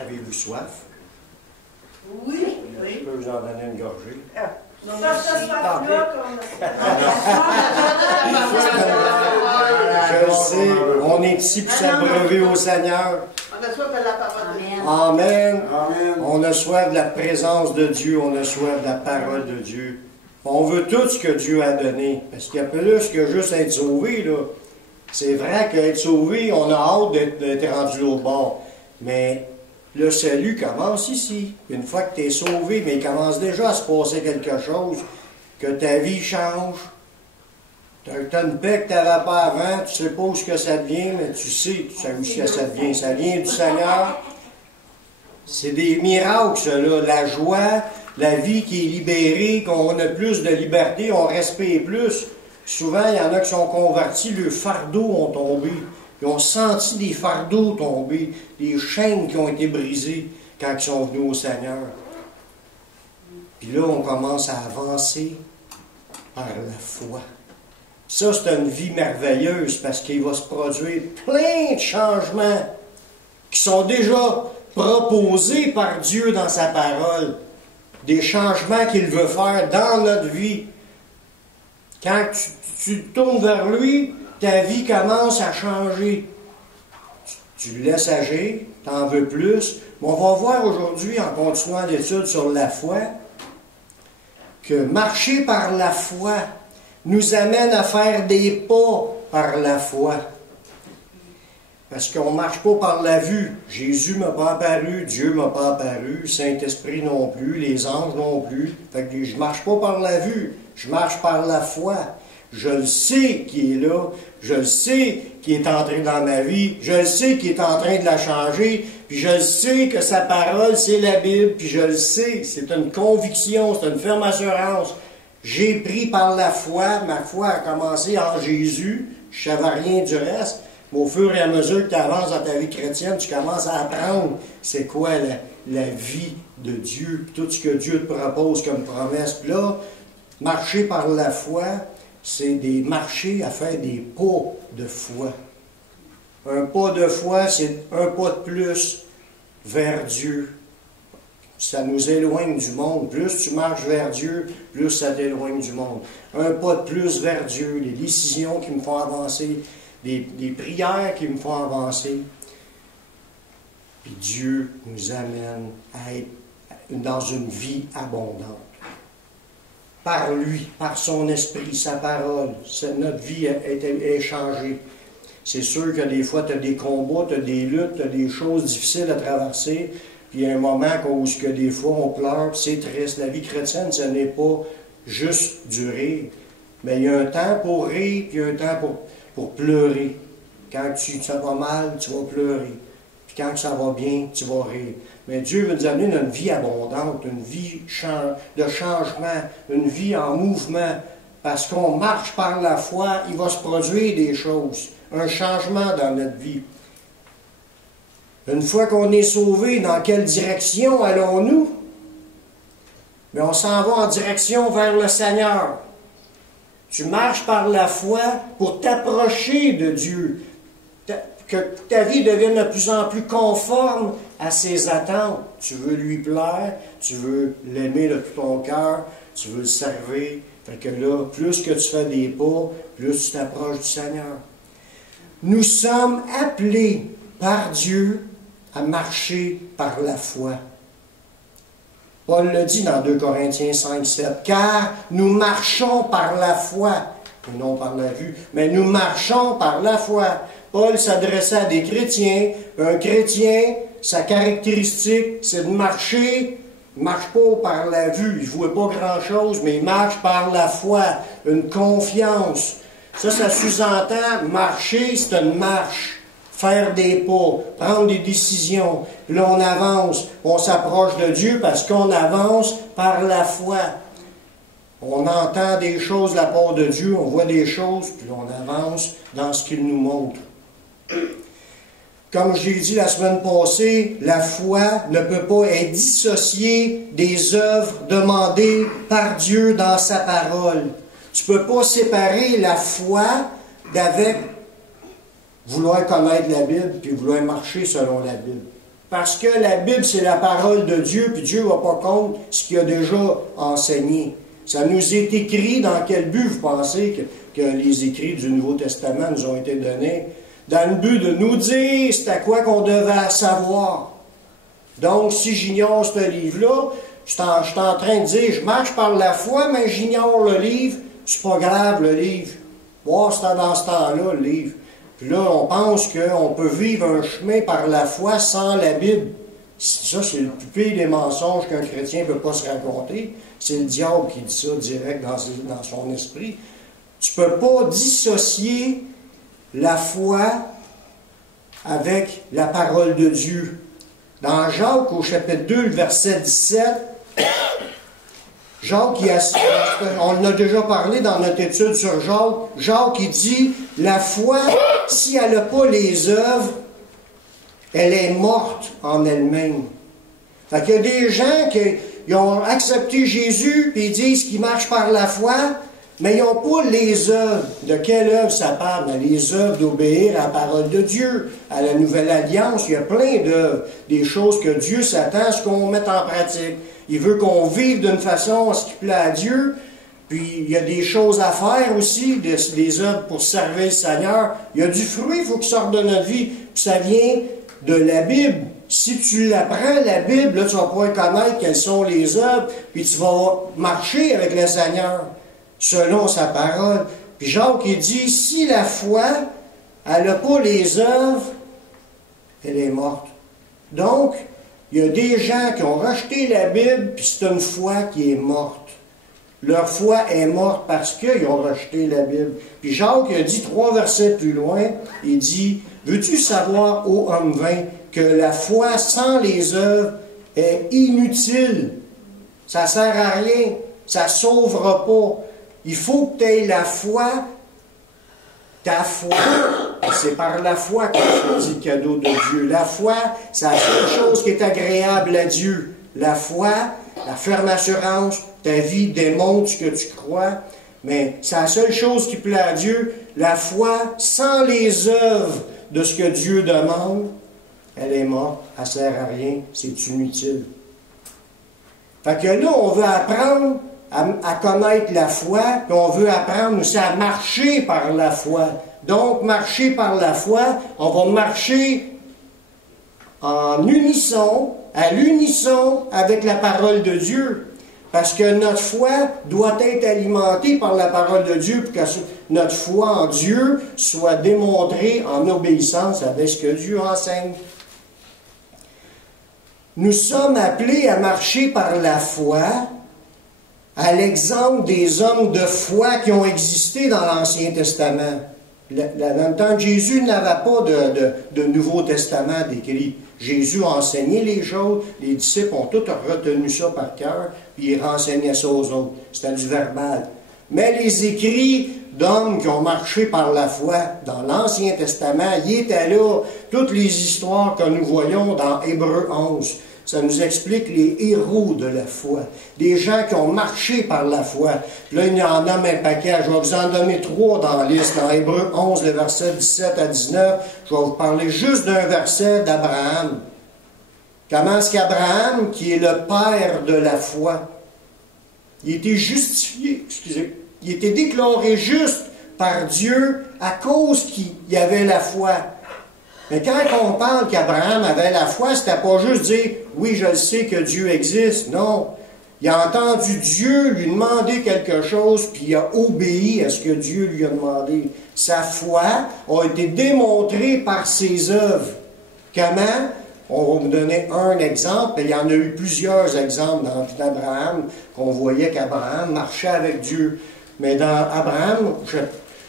Avez-vous soif? Oui. Je peux vous en donner une gorgée. Non, mais ça soif-là Je le sais, on est ici pour s'abreuver au Seigneur. on a soif de la parole de Dieu. Amen. Amen. On a soif de la présence de Dieu, on a soif de la parole de Dieu. On veut tout ce que Dieu a donné. Parce qu'il y a plus que juste être sauvé, là. C'est vrai qu'être sauvé, on a hâte d'être rendu au bord. Mais le salut commence ici. Une fois que tu es sauvé, mais il commence déjà à se passer quelque chose, que ta vie change. Tu as une paix que tu n'avais pas avant, tu ne sais pas où ce que ça devient, mais tu sais où ce que ça devient. Ça vient du Seigneur. C'est des miracles, cela. La joie, la vie qui est libérée, qu'on a plus de liberté, on respire plus. Souvent, il y en a qui sont convertis, leurs fardeaux ont tombé. Ils ont senti des fardeaux tomber, des chaînes qui ont été brisées quand ils sont venus au Seigneur. Puis là, on commence à avancer par la foi. Ça, c'est une vie merveilleuse parce qu'il va se produire plein de changements qui sont déjà proposés par Dieu dans sa parole. Des changements qu'il veut faire dans notre vie. Quand tu te tournes vers lui, ta vie commence à changer. Tu le laisses agir, tu en veux plus. Mais on va voir aujourd'hui, en continuant l'étude sur la foi, que marcher par la foi nous amène à faire des pas par la foi. Parce qu'on ne marche pas par la vue. Jésus ne m'a pas apparu, Dieu ne m'a pas apparu, Saint-Esprit non plus, les anges non plus. Fait que je ne marche pas par la vue, je marche par la foi. Je le sais qui est là, je le sais qui est entré dans ma vie, je le sais qui est en train de la changer, puis je le sais que sa parole, c'est la Bible, puis je le sais, c'est une conviction, c'est une ferme assurance. J'ai pris par la foi, ma foi a commencé en Jésus, je ne savais rien du reste, mais au fur et à mesure que tu avances dans ta vie chrétienne, tu commences à apprendre c'est quoi la vie de Dieu, tout ce que Dieu te propose comme promesse. Puis là, marcher par la foi, c'est des marcher à faire des pas de foi. Un pas de foi, c'est un pas de plus vers Dieu. Ça nous éloigne du monde. Plus tu marches vers Dieu, plus ça t'éloigne du monde. Un pas de plus vers Dieu, les décisions qui me font avancer, des prières qui me font avancer. Puis Dieu nous amène à être dans une vie abondante. Par lui, par son esprit, sa parole, notre vie est changée. C'est sûr que des fois, tu as des combats, tu as des luttes, tu as des choses difficiles à traverser. Puis il y a un moment où que des fois on pleure, c'est triste. La vie chrétienne, ce n'est pas juste du rire. Mais il y a un temps pour rire, puis il y a un temps pour pleurer. Quand tu te sens pas mal, tu vas pleurer. Puis quand ça va bien, tu vas rire. Mais Dieu veut nous amener dans une vie abondante, une vie de changement, une vie en mouvement. Parce qu'on marche par la foi, il va se produire des choses, un changement dans notre vie. Une fois qu'on est sauvé, dans quelle direction allons-nous? Mais on s'en va en direction vers le Seigneur. Tu marches par la foi pour t'approcher de Dieu. Que ta vie devienne de plus en plus conforme à ses attentes. Tu veux lui plaire, tu veux l'aimer de tout ton cœur, tu veux le servir. Fait que là, plus que tu fais des pas, plus tu t'approches du Seigneur. Nous sommes appelés par Dieu à marcher par la foi. Paul le dit dans 2 Corinthiens 5, 7, « Car nous marchons par la foi, et non par la vue, mais nous marchons par la foi. » Paul s'adressait à des chrétiens. Un chrétien, sa caractéristique, c'est de marcher. Il ne marche pas par la vue, il ne voit pas grand-chose, mais il marche par la foi, une confiance. Ça sous-entend, marcher, c'est une marche. Faire des pas, prendre des décisions. Puis là, on avance, on s'approche de Dieu parce qu'on avance par la foi. On entend des choses de la part de Dieu, on voit des choses, puis on avance dans ce qu'il nous montre. Comme je l'ai dit la semaine passée, la foi ne peut pas être dissociée des œuvres demandées par Dieu dans sa parole. Tu ne peux pas séparer la foi d'avec vouloir connaître la Bible puis vouloir marcher selon la Bible. Parce que la Bible, c'est la parole de Dieu, puis Dieu ne va pas contre ce qu'il a déjà enseigné. Ça nous est écrit dans quel but vous pensez que les écrits du Nouveau Testament nous ont été donnés? Dans le but de nous dire c'est à quoi qu'on devait savoir. Donc, si j'ignore ce livre-là, je suis en train de dire, je marche par la foi, mais j'ignore le livre, c'est pas grave le livre. Bon, c'est dans ce temps-là, le livre. Puis là, on pense qu'on peut vivre un chemin par la foi sans la Bible. Ça, c'est le plus pire des mensonges qu'un chrétien ne peut pas se raconter. C'est le diable qui dit ça direct dans son esprit. Tu ne peux pas dissocier la foi avec la parole de Dieu. Dans Jacques, au chapitre 2, le verset 17, Jacques, on en a déjà parlé dans notre étude sur Jacques. Jacques, il dit, la foi, si elle n'a pas les œuvres, elle est morte en elle-même. Fait qu'il y a des gens qui ont accepté Jésus, puis ils disent qu'ils marchent par la foi, mais ils n'ont pas les œuvres. De quelle œuvre ça parle? Les œuvres d'obéir à la parole de Dieu, à la nouvelle alliance. Il y a plein d'œuvres, des choses que Dieu s'attend à ce qu'on mette en pratique. Il veut qu'on vive d'une façon à ce qui plaît à Dieu. Puis il y a des choses à faire aussi, des œuvres pour servir le Seigneur. Il y a du fruit, il faut qu'il sorte de notre vie. Puis ça vient de la Bible. Si tu l'apprends, la Bible, là, tu vas pouvoir connaître quelles sont les œuvres, puis tu vas marcher avec le Seigneur selon sa parole. Puis Jacques, il dit, si la foi, elle n'a pas les œuvres, elle est morte. Donc, il y a des gens qui ont rejeté la Bible, puis c'est une foi qui est morte. Leur foi est morte parce qu'ils ont rejeté la Bible. Puis Jacques, il a dit 3 versets plus loin, il dit, veux-tu savoir, ô homme vain, que la foi sans les œuvres est inutile? Ça ne sert à rien, ça ne sauvera pas. Il faut que tu aies la foi. Ta foi, c'est par la foi qu'on choisit le cadeau de Dieu. La foi, c'est la seule chose qui est agréable à Dieu. La foi, la ferme assurance, ta vie démontre ce que tu crois, mais c'est la seule chose qui plaît à Dieu. La foi, sans les œuvres de ce que Dieu demande, elle est morte, elle ne sert à rien, c'est inutile. Fait que là, on veut apprendre à connaître la foi, puis on veut apprendre aussi à marcher par la foi. Donc, marcher par la foi, on va marcher en unisson, à l'unisson avec la parole de Dieu. Parce que notre foi doit être alimentée par la parole de Dieu pour que notre foi en Dieu soit démontrée en obéissance avec ce que Dieu enseigne. Nous sommes appelés à marcher par la foi, à l'exemple des hommes de foi qui ont existé dans l'Ancien Testament. Dans le temps de Jésus, il n'avait pas de Nouveau Testament décrit. Jésus a enseigné les choses, les disciples ont tous retenu ça par cœur, puis ils renseignaient ça aux autres. C'était du verbal. Mais les écrits d'hommes qui ont marché par la foi dans l'Ancien Testament, ils étaient là. Toutes les histoires que nous voyons dans Hébreux 11, ça nous explique les héros de la foi. Des gens qui ont marché par la foi. Puis là, il y en a un paquet. Je vais vous en donner 3 dans la liste. Dans Hébreux 11, le verset 17 à 19, je vais vous parler juste d'un verset d'Abraham. Comment est-ce qu'Abraham, qui est le père de la foi, il était justifié, il était déclaré juste par Dieu à cause qu'il y avait la foi. Mais quand on parle qu'Abraham avait la foi, c'était pas juste dire « Oui, je le sais que Dieu existe ». Non. Il a entendu Dieu lui demander quelque chose, puis il a obéi à ce que Dieu lui a demandé. Sa foi a été démontrée par ses œuvres. Comment? On va vous donner un exemple, il y en a eu plusieurs exemples dans Abraham, qu'on voyait qu'Abraham marchait avec Dieu. Mais dans Abraham,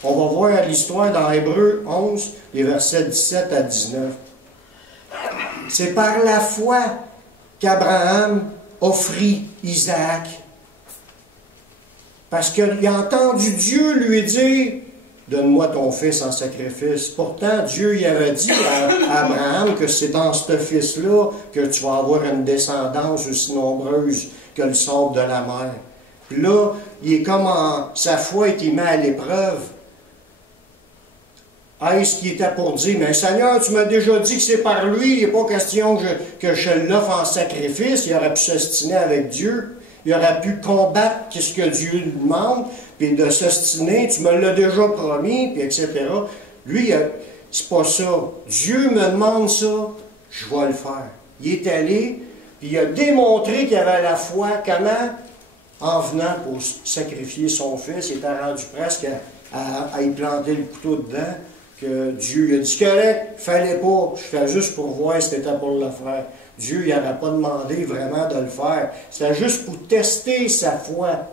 on va voir l'histoire dans Hébreux 11, les versets 17 à 19. C'est par la foi qu'Abraham offrit Isaac. Parce qu'il a entendu Dieu lui dire « Donne-moi ton fils en sacrifice ». Pourtant, Dieu y avait dit à Abraham que c'est dans ce fils-là que tu vas avoir une descendance aussi nombreuse que le sable de la mer. Puis là, il est comme sa foi est mise à l'épreuve. est-ce qu'il était pour dire, mais Seigneur, tu m'as déjà dit que c'est par lui, il n'est pas question que je l'offre en sacrifice. Il aurait pu s'ostiner avec Dieu. Il aurait pu combattre ce que Dieu lui demande, puis de s'ostiner, tu me l'as déjà promis, puis etc. Lui, c'est pas ça. Dieu me demande ça, je vais le faire. Il est allé, puis il a démontré qu'il avait la foi. Comment? En venant pour sacrifier son fils, il était rendu presque à y planter le couteau dedans, que Dieu lui a dit, correct, fallait pas, je fais juste pour voir si c'était pour le faire. Dieu, il n'aurait pas demandé vraiment de le faire. C'était juste pour tester sa foi.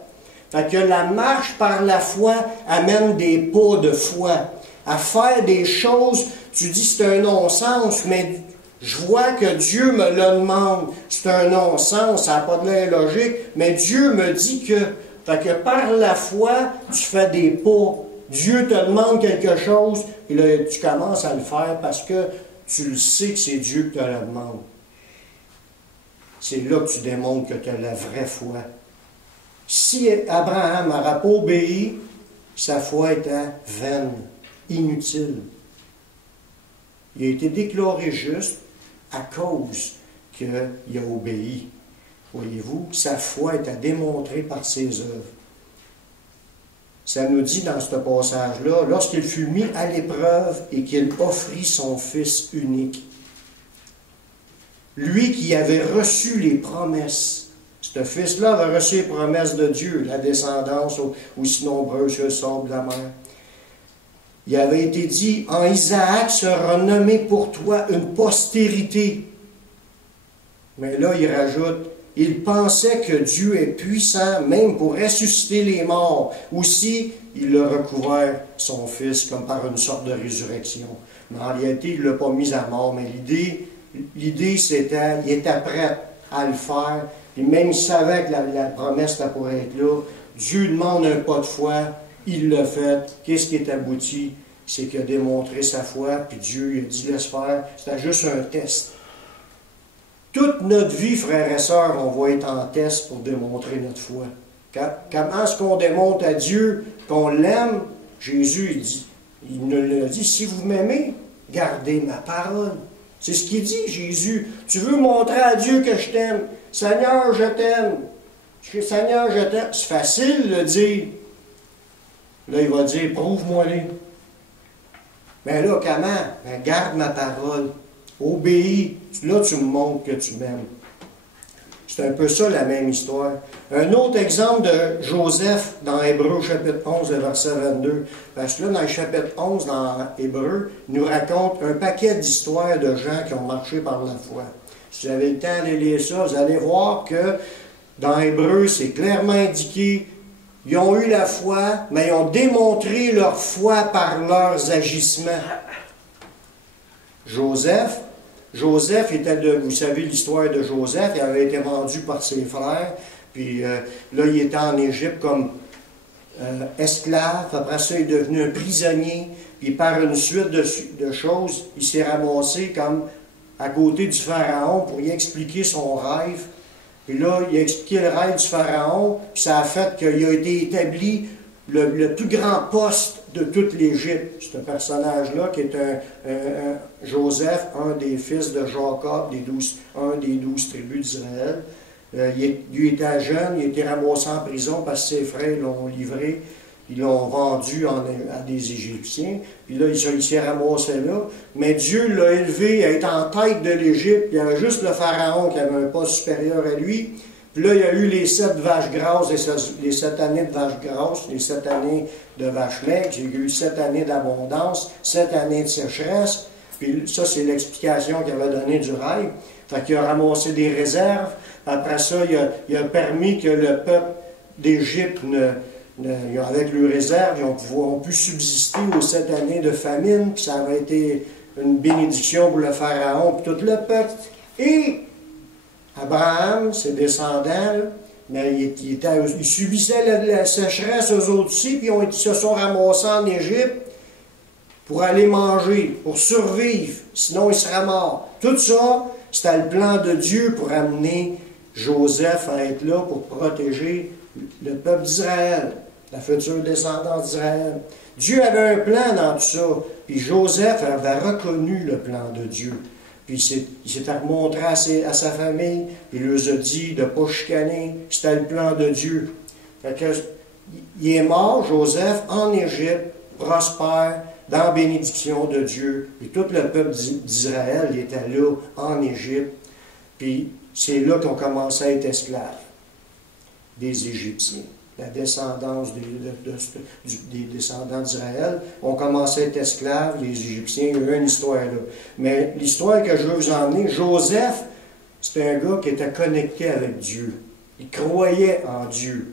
Fait que la marche par la foi amène des pas de foi. À faire des choses, tu dis c'est un non-sens, mais je vois que Dieu me le demande. C'est un non-sens, ça n'a pas de l'air logique, mais Dieu me dit que. Fait que par la foi, tu fais des pas. Dieu te demande quelque chose, et là, tu commences à le faire parce que tu le sais que c'est Dieu qui te le demande. C'est là que tu démontres que tu as la vraie foi. Si Abraham n'aurait pas obéi, sa foi était vaine, inutile. Il a été déclaré juste à cause qu'il a obéi. Voyez-vous, sa foi est à démontrer par ses œuvres. Ça nous dit dans ce passage-là, lorsqu'il fut mis à l'épreuve et qu'il offrit son Fils unique, lui qui avait reçu les promesses, ce fils-là avait reçu les promesses de Dieu, la descendance aussi nombreuse que le sable de la mer. Il avait été dit, en Isaac sera nommé pour toi une postérité. Mais là, il rajoute, il pensait que Dieu est puissant même pour ressusciter les morts. Aussi, il a recouvert son fils comme par une sorte de résurrection. Mais en réalité, il ne l'a pas mis à mort. Mais l'idée c'était, il était prêt à le faire. Et même il savait que la promesse était pour être là. Dieu demande un pas de foi. Il l'a fait. Qu'est-ce qui est abouti? C'est qu'il a démontré sa foi. Puis Dieu il a dit laisse faire. C'était juste un test. Toute notre vie, frères et sœurs, on va être en test pour démontrer notre foi. Comment est-ce qu'on démontre à Dieu qu'on l'aime? Jésus, il nous l'a dit, si vous m'aimez, gardez ma parole. C'est ce qu'il dit, Jésus. Tu veux montrer à Dieu que je t'aime. Seigneur, je t'aime. Seigneur, je t'aime. C'est facile de le dire. Là, il va dire, prouve-moi-les. Mais là, comment? Ben, garde ma parole. Obéis. Là, tu me montres que tu m'aimes. C'est un peu ça la même histoire. Un autre exemple de Joseph dans Hébreux chapitre 11, le verset 22. Parce que là, dans le chapitre 11, dans Hébreux, il nous raconte un paquet d'histoires de gens qui ont marché par la foi. Si vous avez le temps d'aller lire ça, vous allez voir que dans Hébreux, c'est clairement indiqué. Ils ont eu la foi, mais ils ont démontré leur foi par leurs agissements. Joseph était vous savez l'histoire de Joseph, il avait été vendu par ses frères, puis là il était en Égypte comme esclave, après ça il est devenu un prisonnier, puis par une suite de choses, il s'est ramassé comme à côté du pharaon pour y expliquer son rêve, puis là il a expliqué le rêve du pharaon, puis ça a fait qu'il a été établi le plus grand poste de toute l'Égypte. Ce personnage-là, qui est Joseph, un des fils de Jacob, un des 12 tribus d'Israël. Il était jeune, il a été ramassé en prison parce que ses frères l'ont livré, ils l'ont vendu à des Égyptiens. Puis là, il s'est ramassé là. Mais Dieu l'a élevé à être en tête de l'Égypte. Il y avait juste le pharaon qui avait un poste supérieur à lui. Puis là, il y a eu les 7 vaches grasses, les 7 années de vaches grasses, les 7 années de vaches maigres. Il y a eu 7 années d'abondance, 7 années de sécheresse. Puis ça, c'est l'explication qu'il avait donnée du rêve. Fait qu'il a ramassé des réserves. Après ça, il a permis que le peuple d'Égypte, avec leurs réserves, ils ont pu subsister aux 7 années de famine. Puis ça avait été une bénédiction pour le pharaon et tout le peuple. Et Abraham, ses descendants, mais ils subissaient la sécheresse eux autres aussi, puis ils se sont ramassés en Égypte pour aller manger, pour survivre, sinon ils seraient morts. Tout ça, c'était le plan de Dieu pour amener Joseph à être là pour protéger le peuple d'Israël, la future descendance d'Israël. Dieu avait un plan dans tout ça. Puis Joseph avait reconnu le plan de Dieu. Puis il s'est remontré à sa famille, puis il leur a dit de ne pas chicaner, c'était le plan de Dieu. Fait que, il est mort, Joseph, en Égypte, prospère, dans la bénédiction de Dieu. Puis tout le peuple d'Israël, il était là, en Égypte. Puis c'est là qu'on commençait à être esclaves des Égyptiens. La descendance des descendants d'Israël ont commencé à être esclaves, les Égyptiens. Il y a eu une histoire là. Mais l'histoire que je veux vous emmener, Joseph, c'était un gars qui était connecté avec Dieu. Il croyait en Dieu.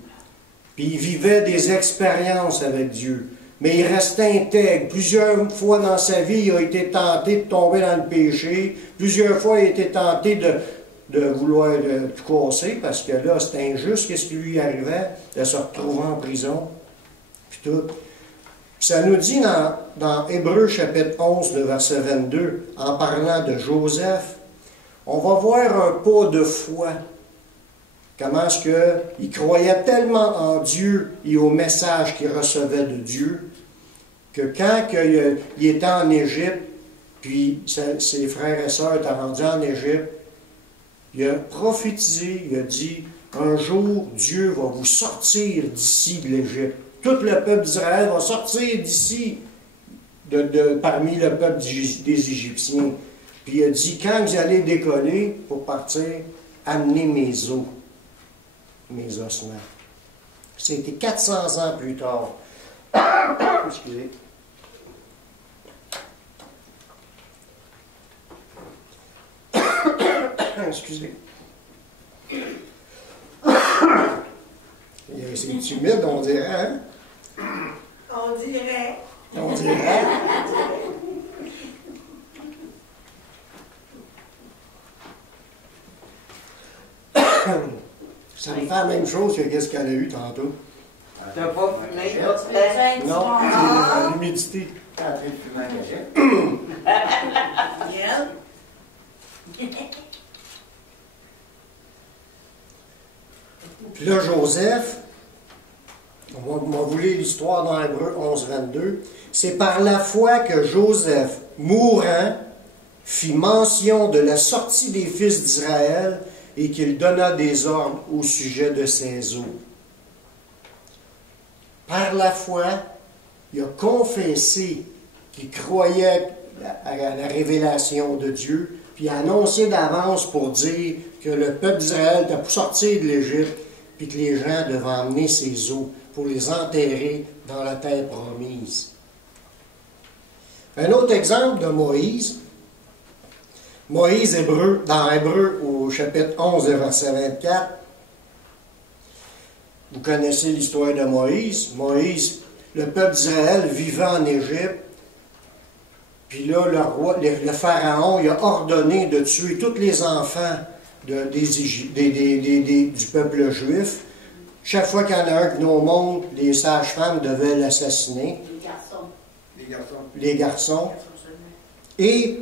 Puis il vivait des expériences avec Dieu. Mais il restait intègre. Plusieurs fois dans sa vie, il a été tenté de tomber dans le péché. Plusieurs fois, il a été tenté de vouloir tout casser, parce que là, c'était injuste, qu'est-ce qui lui arrivait, de se retrouver en prison, puis tout. Puis ça nous dit dans Hébreux chapitre 11, le verset 22, en parlant de Joseph, on va voir un pas de foi. Comment est-ce qu'il croyait tellement en Dieu et au message qu'il recevait de Dieu, que quand il était en Égypte, puis ses frères et sœurs étaient rendus en Égypte, il a prophétisé, il a dit, un jour, Dieu va vous sortir d'ici de l'Égypte. Tout le peuple d'Israël va sortir d'ici, parmi le peuple des Égyptiens. Puis il a dit, quand vous allez décoller pour partir, amenez mes os, mes ossements. C'était 400 ans plus tard. Excusez. Excusez. C'est humide, on dirait, hein? On dirait. On dirait. Ça me fait la même chose que ce qu'elle a eu tantôt. T'as pas fumé? Non, c'est l'humidité. T'es en train de fumer un cachet? Bien. Puis là, Joseph, on va vous lire l'histoire dans Hébreux 11, 22. C'est par la foi que Joseph, mourant, fit mention de la sortie des fils d'Israël et qu'il donna des ordres au sujet de ses os. Par la foi, il a confessé qu'il croyait à la révélation de Dieu, puis il a annoncé d'avance pour dire que le peuple d'Israël était pour sortir de l'Égypte, puis que les gens devaient emmener ses os pour les enterrer dans la terre promise. Un autre exemple de Moïse. Moïse, dans Hébreux, au chapitre 11, verset 24. Vous connaissez l'histoire de Moïse. Moïse, le peuple d'Israël vivait en Égypte. Puis là, le pharaon, il a ordonné de tuer tous les enfants du peuple juif. Chaque fois qu'il y en a un qui venait au monde, les sages-femmes devaient l'assassiner. Les garçons. Et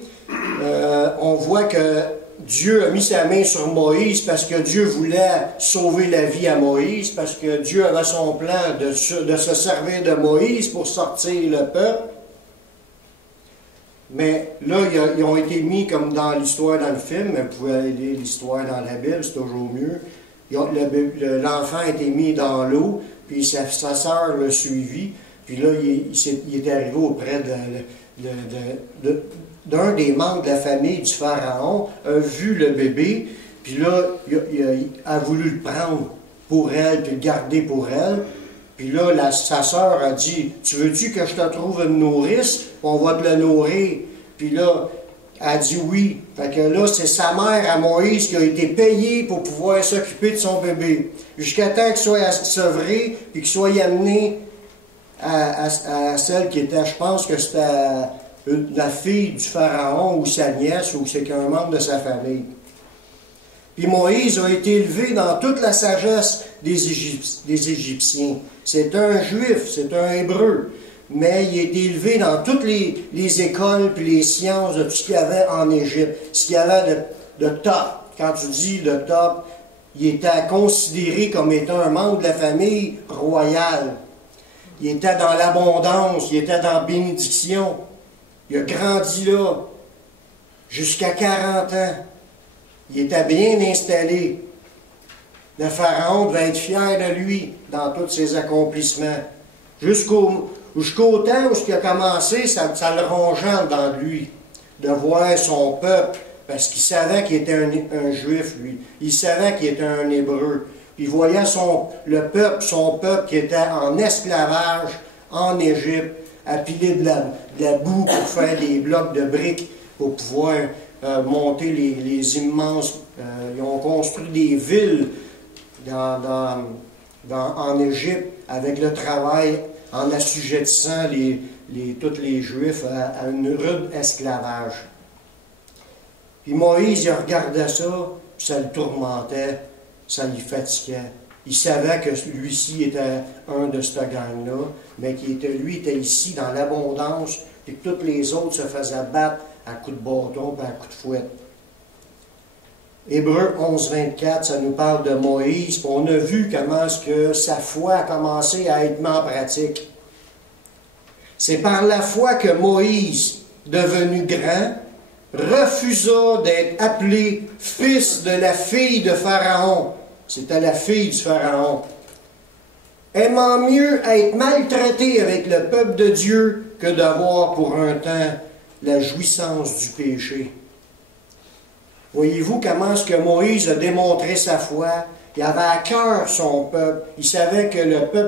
on voit que Dieu a mis sa main sur Moïse parce que Dieu voulait sauver la vie à Moïse, parce que Dieu avait son plan de se servir de Moïse pour sortir le peuple. Mais là, ils ont été mis comme dans l'histoire dans le film, mais vous pouvez aller lire l'histoire dans la Bible, c'est toujours mieux. L'enfant a été mis dans l'eau, puis sa sœur l'a suivi, puis là, il est arrivé auprès d'un des membres de la famille du Pharaon, a vu le bébé, puis là, il a voulu le prendre pour elle, puis le garder pour elle. Puis là, sa sœur a dit, « Tu veux-tu que je te trouve une nourrice? On va te le nourrir. » Puis là, elle a dit oui. Fait que là, c'est sa mère à Moïse qui a été payée pour pouvoir s'occuper de son bébé. Jusqu'à temps qu'il soit sevré, puis qu'il soit amené à celle qui était, je pense que c'était la fille du Pharaon, ou sa nièce, ou c'est qu'un membre de sa famille. Puis Moïse a été élevé dans toute la sagesse des Égyptiens. C'est un Juif, c'est un Hébreu, mais il a été élevé dans toutes les écoles puis les sciences de tout ce qu'il y avait en Égypte. Ce qu'il y avait de top. Quand tu dis le top, il était considéré comme étant un membre de la famille royale. Il était dans l'abondance, il était dans la bénédiction. Il a grandi là jusqu'à 40 ans. Il était bien installé. Le Pharaon devait être fier de lui dans tous ses accomplissements. Jusqu'au temps où il a commencé, ça le rongeait dans lui, de voir son peuple, parce qu'il savait qu'il était un Juif, lui. Il savait qu'il était un Hébreu. Puis il voyait son peuple qui était en esclavage en Égypte, à piler de la boue pour faire des blocs de briques, pour pouvoir monter les immenses... ils ont construit des villes en Égypte avec le travail, en assujettissant tous les Juifs à une rude esclavage. Puis Moïse, il regardait ça, puis ça le tourmentait, ça le fatiguait. Il savait que lui-ci était un de cette gang-là, mais lui était ici dans l'abondance, puis que tous les autres se faisaient battre à coups de bâton et à coups de fouette. Hébreux 11, 24, ça nous parle de Moïse. On a vu comment est-ce que sa foi a commencé à être mise en pratique. C'est par la foi que Moïse, devenu grand, refusa d'être appelé fils de la fille de Pharaon. C'était la fille du Pharaon. Aimant mieux être maltraité avec le peuple de Dieu que d'avoir pour un temps la jouissance du péché. Voyez-vous comment est-ce que Moïse a démontré sa foi? Il avait à cœur son peuple. Il savait que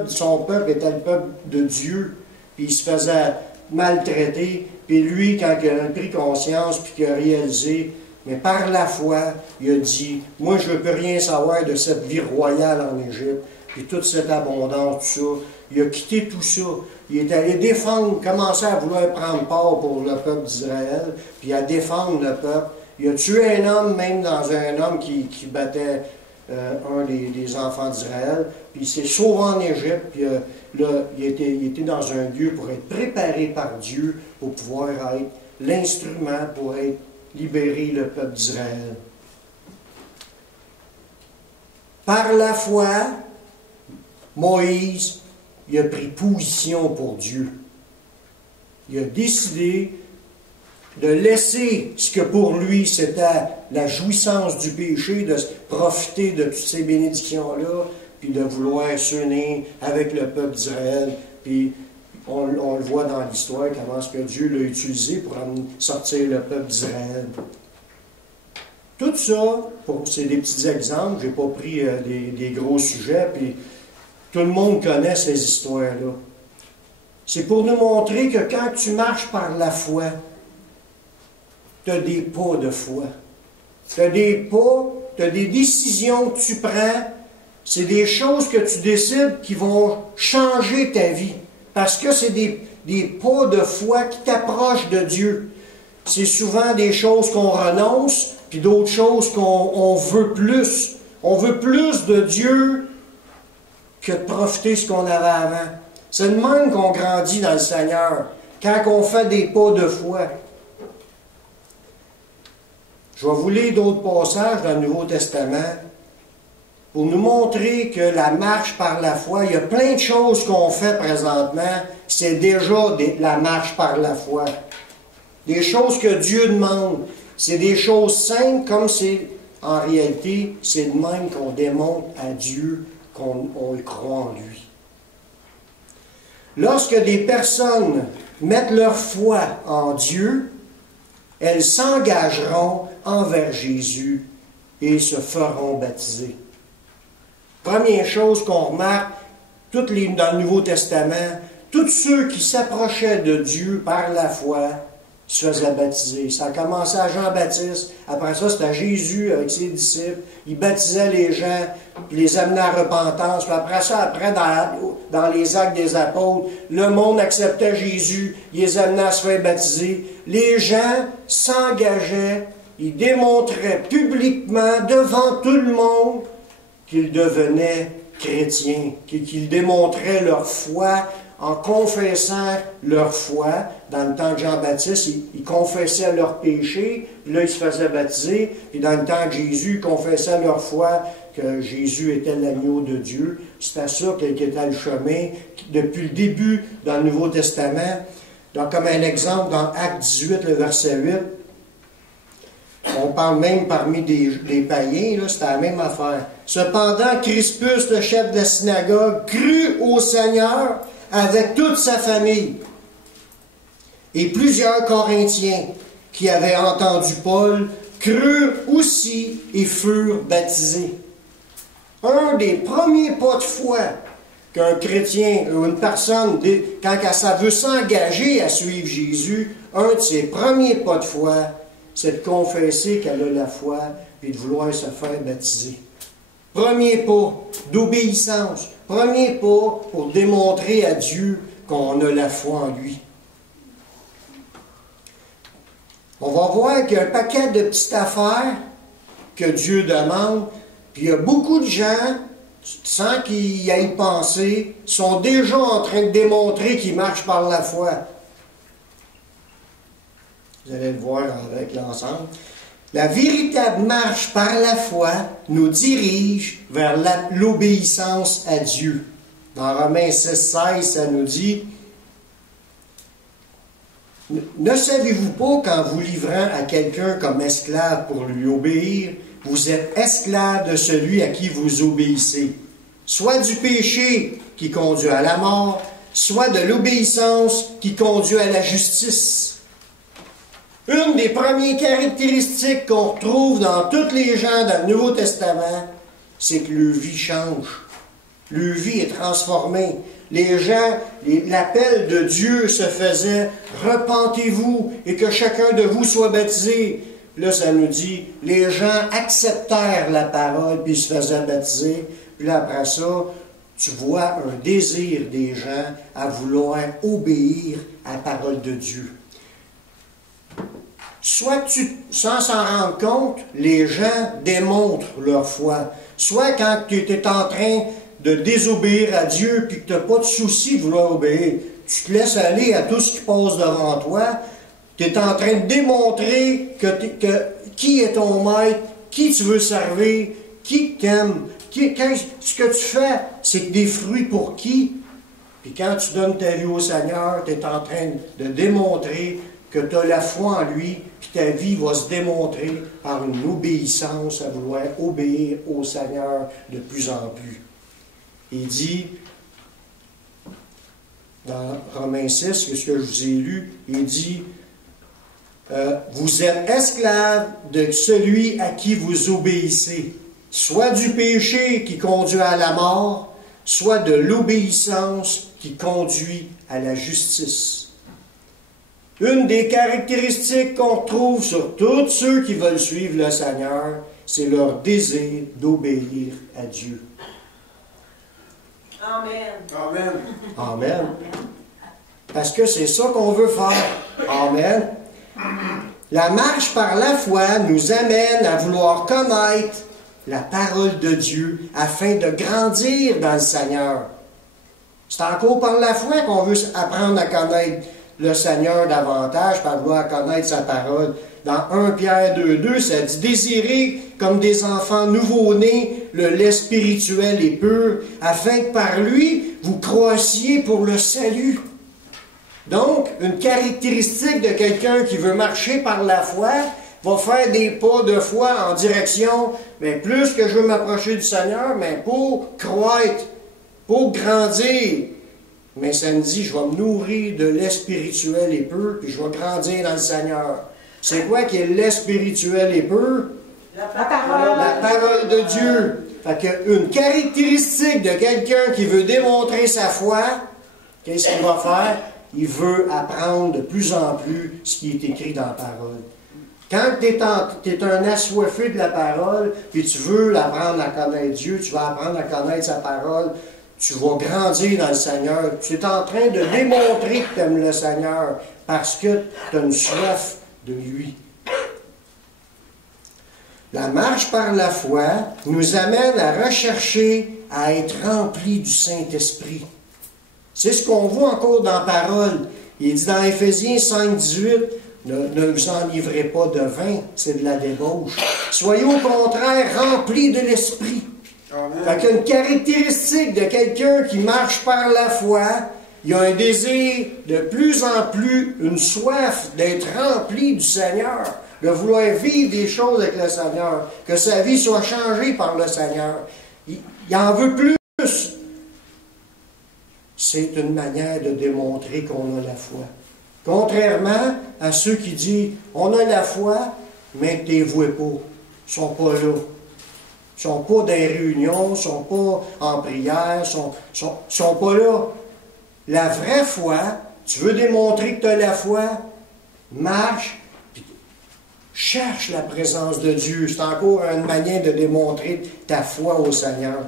son peuple était le peuple de Dieu. Puis il se faisait maltraiter. Puis lui, quand il a pris conscience, puis qu'il a réalisé, mais par la foi, il a dit, moi je ne veux plus rien savoir de cette vie royale en Égypte, puis toute cette abondance, tout ça. Il a quitté tout ça. Il est allé défendre, commencer à vouloir prendre part pour le peuple d'Israël, puis à défendre le peuple. Il a tué un homme, même dans un homme qui battait un des enfants d'Israël. Puis il s'est sauvé en Égypte. Puis là, il était dans un lieu pour être préparé par Dieu pour pouvoir être l'instrument pour libérer le peuple d'Israël. Par la foi, Moïse, il a pris position pour Dieu. Il a décidé de laisser ce que pour lui c'était la jouissance du péché, de profiter de toutes ces bénédictions-là, puis de vouloir s'unir avec le peuple d'Israël. Puis on le voit dans l'histoire, comment est-ce que Dieu l'a utilisé pour sortir le peuple d'Israël. Tout ça, c'est des petits exemples, je n'ai pas pris des gros sujets, puis tout le monde connaît ces histoires-là. C'est pour nous montrer que quand tu marches par la foi, tu as des pas de foi. Tu as des pas, tu as des décisions que tu prends. C'est des choses que tu décides qui vont changer ta vie. Parce que c'est des pas de foi qui t'approchent de Dieu. C'est souvent des choses qu'on renonce, puis d'autres choses qu'on veut plus. On veut plus de Dieu que de profiter de ce qu'on avait avant. C'est de même qu'on grandit dans le Seigneur, quand on fait des pas de foi. Je vais vous lire d'autres passages dans le Nouveau Testament pour nous montrer que la marche par la foi, il y a plein de choses qu'on fait présentement, c'est déjà la marche par la foi. Des choses que Dieu demande. C'est des choses simples, comme c'est en réalité, c'est de même qu'on démontre à Dieu qu'on croit en lui. Lorsque des personnes mettent leur foi en Dieu, elles s'engageront envers Jésus et se feront baptiser. Première chose qu'on remarque, dans le Nouveau Testament, tous ceux qui s'approchaient de Dieu par la foi se faisaient baptiser. Ça a commencé à Jean-Baptiste, après ça c'était Jésus avec ses disciples, il baptisait les gens, puis les amenait à repentance, puis après ça, dans les actes des apôtres, le monde acceptait Jésus, il les amenait à se faire baptiser. Les gens s'engageaient, ils démontraient publiquement devant tout le monde qu'ils devenaient chrétiens, qu'ils démontraient leur foi en confessant leur foi. Dans le temps de Jean-Baptiste, ils confessaient leurs péchés, puis là ils se faisaient baptiser, puis dans le temps de Jésus, ils confessaient leur foi, que Jésus était l'agneau de Dieu. C'est à ça qu'était le chemin depuis le début dans le Nouveau Testament. Donc, comme un exemple, dans Acte 18, le verset 8, on parle même parmi des païens, c'était la même affaire. Cependant, Crispus, le chef de la synagogue, crut au Seigneur avec toute sa famille. Et plusieurs Corinthiens qui avaient entendu Paul crurent aussi et furent baptisés. Un des premiers pas de foi qu'un chrétien ou une personne, quand elle veut s'engager à suivre Jésus, un de ses premiers pas de foi, c'est de confesser qu'elle a la foi et de vouloir se faire baptiser. Premier pas d'obéissance. Premier pas pour démontrer à Dieu qu'on a la foi en lui. On va voir qu'il y a un paquet de petites affaires que Dieu demande, puis il y a beaucoup de gens, sans qu'ils y aillent penser, sont déjà en train de démontrer qu'ils marchent par la foi. Vous allez le voir avec l'ensemble. La véritable marche par la foi nous dirige vers l'obéissance à Dieu. Dans Romains 6,16, ça nous dit: ne savez-vous pas qu'en vous livrant à quelqu'un comme esclave pour lui obéir, vous êtes esclave de celui à qui vous obéissez, soit du péché qui conduit à la mort, soit de l'obéissance qui conduit à la justice. Une des premières caractéristiques qu'on retrouve dans tous les gens dans le Nouveau Testament, c'est que leur vie change. Leur vie est transformée. Les gens, l'appel de Dieu se faisait « Repentez-vous et que chacun de vous soit baptisé ». Là, ça nous dit, les gens acceptèrent la parole puis se faisaient baptiser. Puis là, après ça, tu vois un désir des gens à vouloir obéir à la parole de Dieu. Soit sans s'en rendre compte, les gens démontrent leur foi. Soit quand tu es en train de désobéir à Dieu puis que tu n'as pas de souci de vouloir obéir, tu te laisses aller à tout ce qui passe devant toi, tu es en train de démontrer qui est ton maître, qui tu veux servir, qui t'aime. Ce que tu fais, c'est que des fruits pour qui? Puis quand tu donnes ta vie au Seigneur, tu es en train de démontrer que tu as la foi en lui, puis ta vie va se démontrer par une obéissance à vouloir obéir au Seigneur de plus en plus. Il dit, dans Romains 6, ce que je vous ai lu, il dit, vous êtes esclaves de celui à qui vous obéissez, soit du péché qui conduit à la mort, soit de l'obéissance qui conduit à la justice. Une des caractéristiques qu'on trouve sur tous ceux qui veulent suivre le Seigneur, c'est leur désir d'obéir à Dieu. Amen. Amen. Amen. Parce que c'est ça qu'on veut faire. Amen. La marche par la foi nous amène à vouloir connaître la parole de Dieu afin de grandir dans le Seigneur. C'est encore par la foi qu'on veut apprendre à connaître le Seigneur davantage, par vouloir connaître sa parole. Dans 1 Pierre 2,2, ça dit « Désirez comme des enfants nouveau-nés le lait spirituel et pur, afin que par lui, vous croissiez pour le salut. » Donc, une caractéristique de quelqu'un qui veut marcher par la foi, va faire des pas de foi en direction, mais plus que je veux m'approcher du Seigneur, mais pour croître, pour grandir. Mais ça me dit, je vais me nourrir de lait spirituel et pur, puis je vais grandir dans le Seigneur. C'est quoi qui est le lait spirituel et pur? La parole. La parole de Dieu. Fait que une caractéristique de quelqu'un qui veut démontrer sa foi, qu'est-ce qu'il va faire? Il veut apprendre de plus en plus ce qui est écrit dans la parole. Quand tu es un assoiffé de la parole, puis tu veux apprendre à connaître Dieu, tu vas apprendre à connaître sa parole, tu vas grandir dans le Seigneur. Tu es en train de démontrer que tu aimes le Seigneur parce que tu as une soif de lui. La marche par la foi nous amène à rechercher à être remplis du Saint-Esprit. C'est ce qu'on voit encore dans la parole. Il dit dans Éphésiens 5,18, ne vous enivrez pas de vin, c'est de la débauche. Soyez au contraire remplis de l'Esprit. Fait qu'il y a une caractéristique de quelqu'un qui marche par la foi, il a un désir de plus en plus, une soif d'être rempli du Seigneur, de vouloir vivre des choses avec le Seigneur, que sa vie soit changée par le Seigneur. Il en veut plus. C'est une manière de démontrer qu'on a la foi. Contrairement à ceux qui disent, on a la foi, mais tu ne les vois pas. Ils ne sont pas là. Ils ne sont pas dans les réunions, ils ne sont pas en prière, ils ne sont pas là. La vraie foi, tu veux démontrer que tu as la foi, marche, puis cherche la présence de Dieu. C'est encore une manière de démontrer ta foi au Seigneur.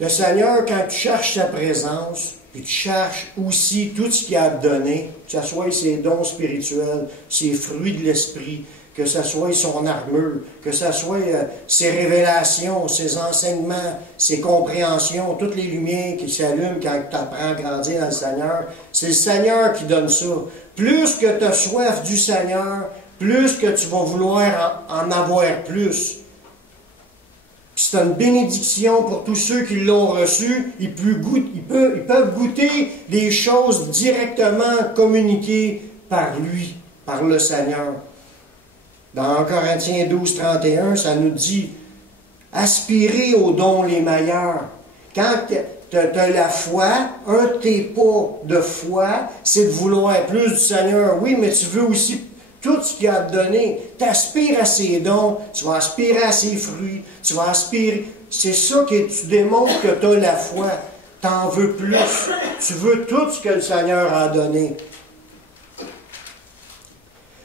Le Seigneur, quand tu cherches sa présence, puis tu cherches aussi tout ce qu'il a à te donner, que ce soit ses dons spirituels, ses fruits de l'esprit, que ce soit son armure, que ce soit ses révélations, ses enseignements, ses compréhensions, toutes les lumières qui s'allument quand tu apprends à grandir dans le Seigneur, c'est le Seigneur qui donne ça. Plus que tu as soif du Seigneur, plus que tu vas vouloir en avoir plus. C'est une bénédiction pour tous ceux qui l'ont reçu. Ils peuvent goûter les choses directement communiquées par lui, par le Seigneur. Dans Corinthiens 12, 31, ça nous dit « Aspirez aux dons les meilleurs ». Quand tu as la foi, un de tes pas de foi, c'est de vouloir plus du Seigneur. Oui, mais tu veux aussi tout ce qu'il a à te donné. Tu aspires à ses dons, tu vas aspirer à ses fruits, tu vas aspirer... C'est ça que tu démontres que tu as la foi. Tu en veux plus. Tu veux tout ce que le Seigneur a donné.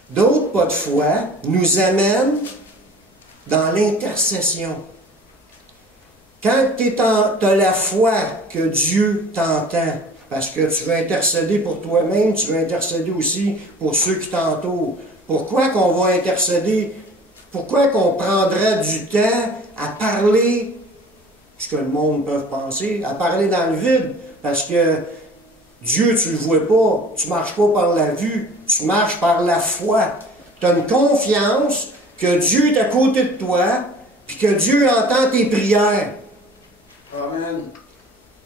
D'autres pas de foi nous amènent dans l'intercession. Quand tu as la foi que Dieu t'entend, parce que tu veux intercéder pour toi-même, tu veux intercéder aussi pour ceux qui t'entourent. Pourquoi qu'on va intercéder? Pourquoi qu'on prendrait du temps à parler, ce que le monde peut penser, à parler dans le vide? Parce que Dieu, tu ne le vois pas, tu ne marches pas par la vue, tu marches par la foi. Tu as une confiance que Dieu est à côté de toi, puis que Dieu entend tes prières. Amen.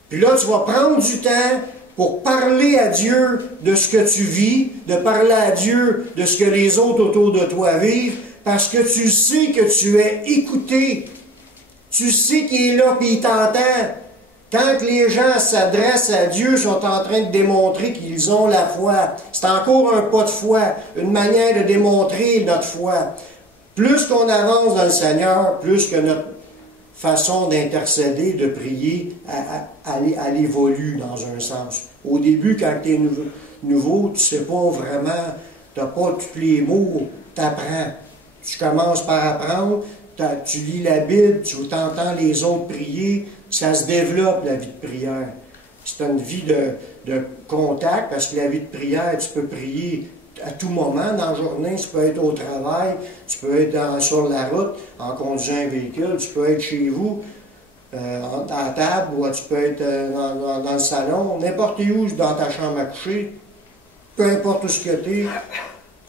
Puis là, tu vas prendre du temps pour parler à Dieu de ce que tu vis, de parler à Dieu de ce que les autres autour de toi vivent, parce que tu sais que tu es écouté. Tu sais qu'il est là et il t'entend. Quand les gens s'adressent à Dieu, ils sont en train de démontrer qu'ils ont la foi. C'est encore un pas de foi, une manière de démontrer notre foi. Plus qu'on avance dans le Seigneur, plus que notre façon d'intercéder, de prier, elle évolue dans un sens. Au début, quand tu es nouveau, tu ne sais pas vraiment, tu n'as pas tous les mots, tu apprends. Tu commences par apprendre, tu lis la Bible, tu entends les autres prier, ça se développe la vie de prière. C'est une vie de contact, parce que la vie de prière, tu peux prier à tout moment dans la journée, tu peux être au travail, tu peux être sur la route, en conduisant un véhicule, tu peux être chez vous, à table, ou tu peux être dans le salon, n'importe où, dans ta chambre à coucher, peu importe où ce que tu es,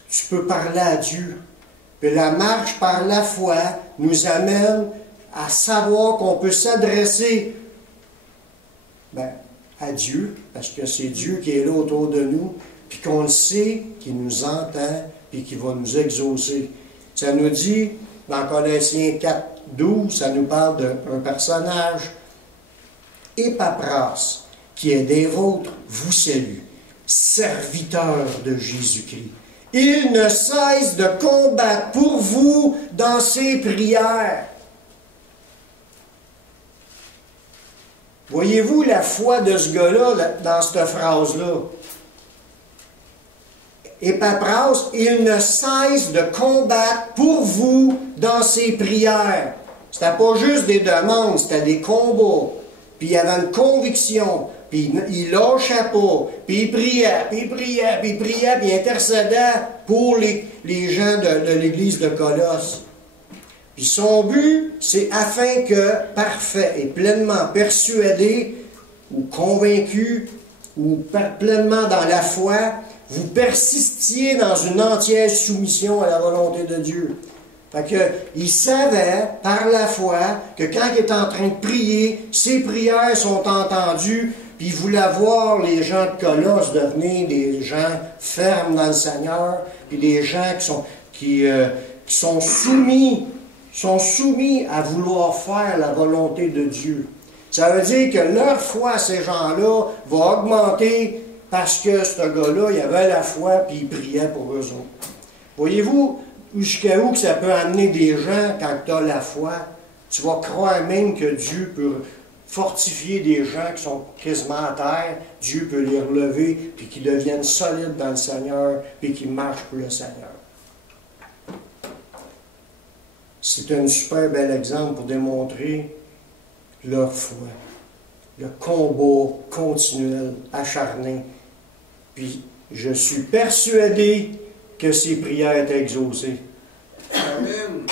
tu peux parler à Dieu. Puis la marche par la foi nous amène à savoir qu'on peut s'adresser à Dieu, parce que c'est Dieu qui est là autour de nous, puis qu'on le sait, qu'il nous entend, puis qu'il va nous exaucer. Ça nous dit, dans Colossiens 4, 12, ça nous parle d'un personnage, Épapras, qui est des vôtres, vous salue, serviteur de Jésus-Christ. Il ne cesse de combattre pour vous dans ses prières. Voyez-vous la foi de ce gars-là dans cette phrase-là? Épapras, il ne cesse de combattre pour vous dans ses prières. C'était pas juste des demandes, c'était des combats. Puis il y avait une conviction. Puis il lâchait pas. Puis il priait, puis il priait, puis il priait, puis il intercédait pour les gens de l'église de Colosse. Puis son but, c'est afin que, parfait et pleinement persuadé, ou convaincu, ou pleinement dans la foi, vous persistiez dans une entière soumission à la volonté de Dieu. Fait que, il savait, par la foi, que quand il est en train de prier, ses prières sont entendues, puis il voulait voir les gens de Colosse devenir des gens fermes dans le Seigneur, puis des gens qui sont soumis à vouloir faire la volonté de Dieu. Ça veut dire que leur foi, ces gens-là, va augmenter parce que ce gars-là, il avait la foi puis il priait pour eux autres. Voyez-vous jusqu'à où que ça peut amener des gens quand tu as la foi? Tu vas croire même que Dieu peut fortifier des gens qui sont quasiment à terre. Dieu peut les relever puis qu'ils deviennent solides dans le Seigneur puis qu'ils marchent pour le Seigneur. C'est un super bel exemple pour démontrer leur foi. Le combat continuel, acharné. Puis, je suis persuadé que ces prières étaient exaucées. Amen.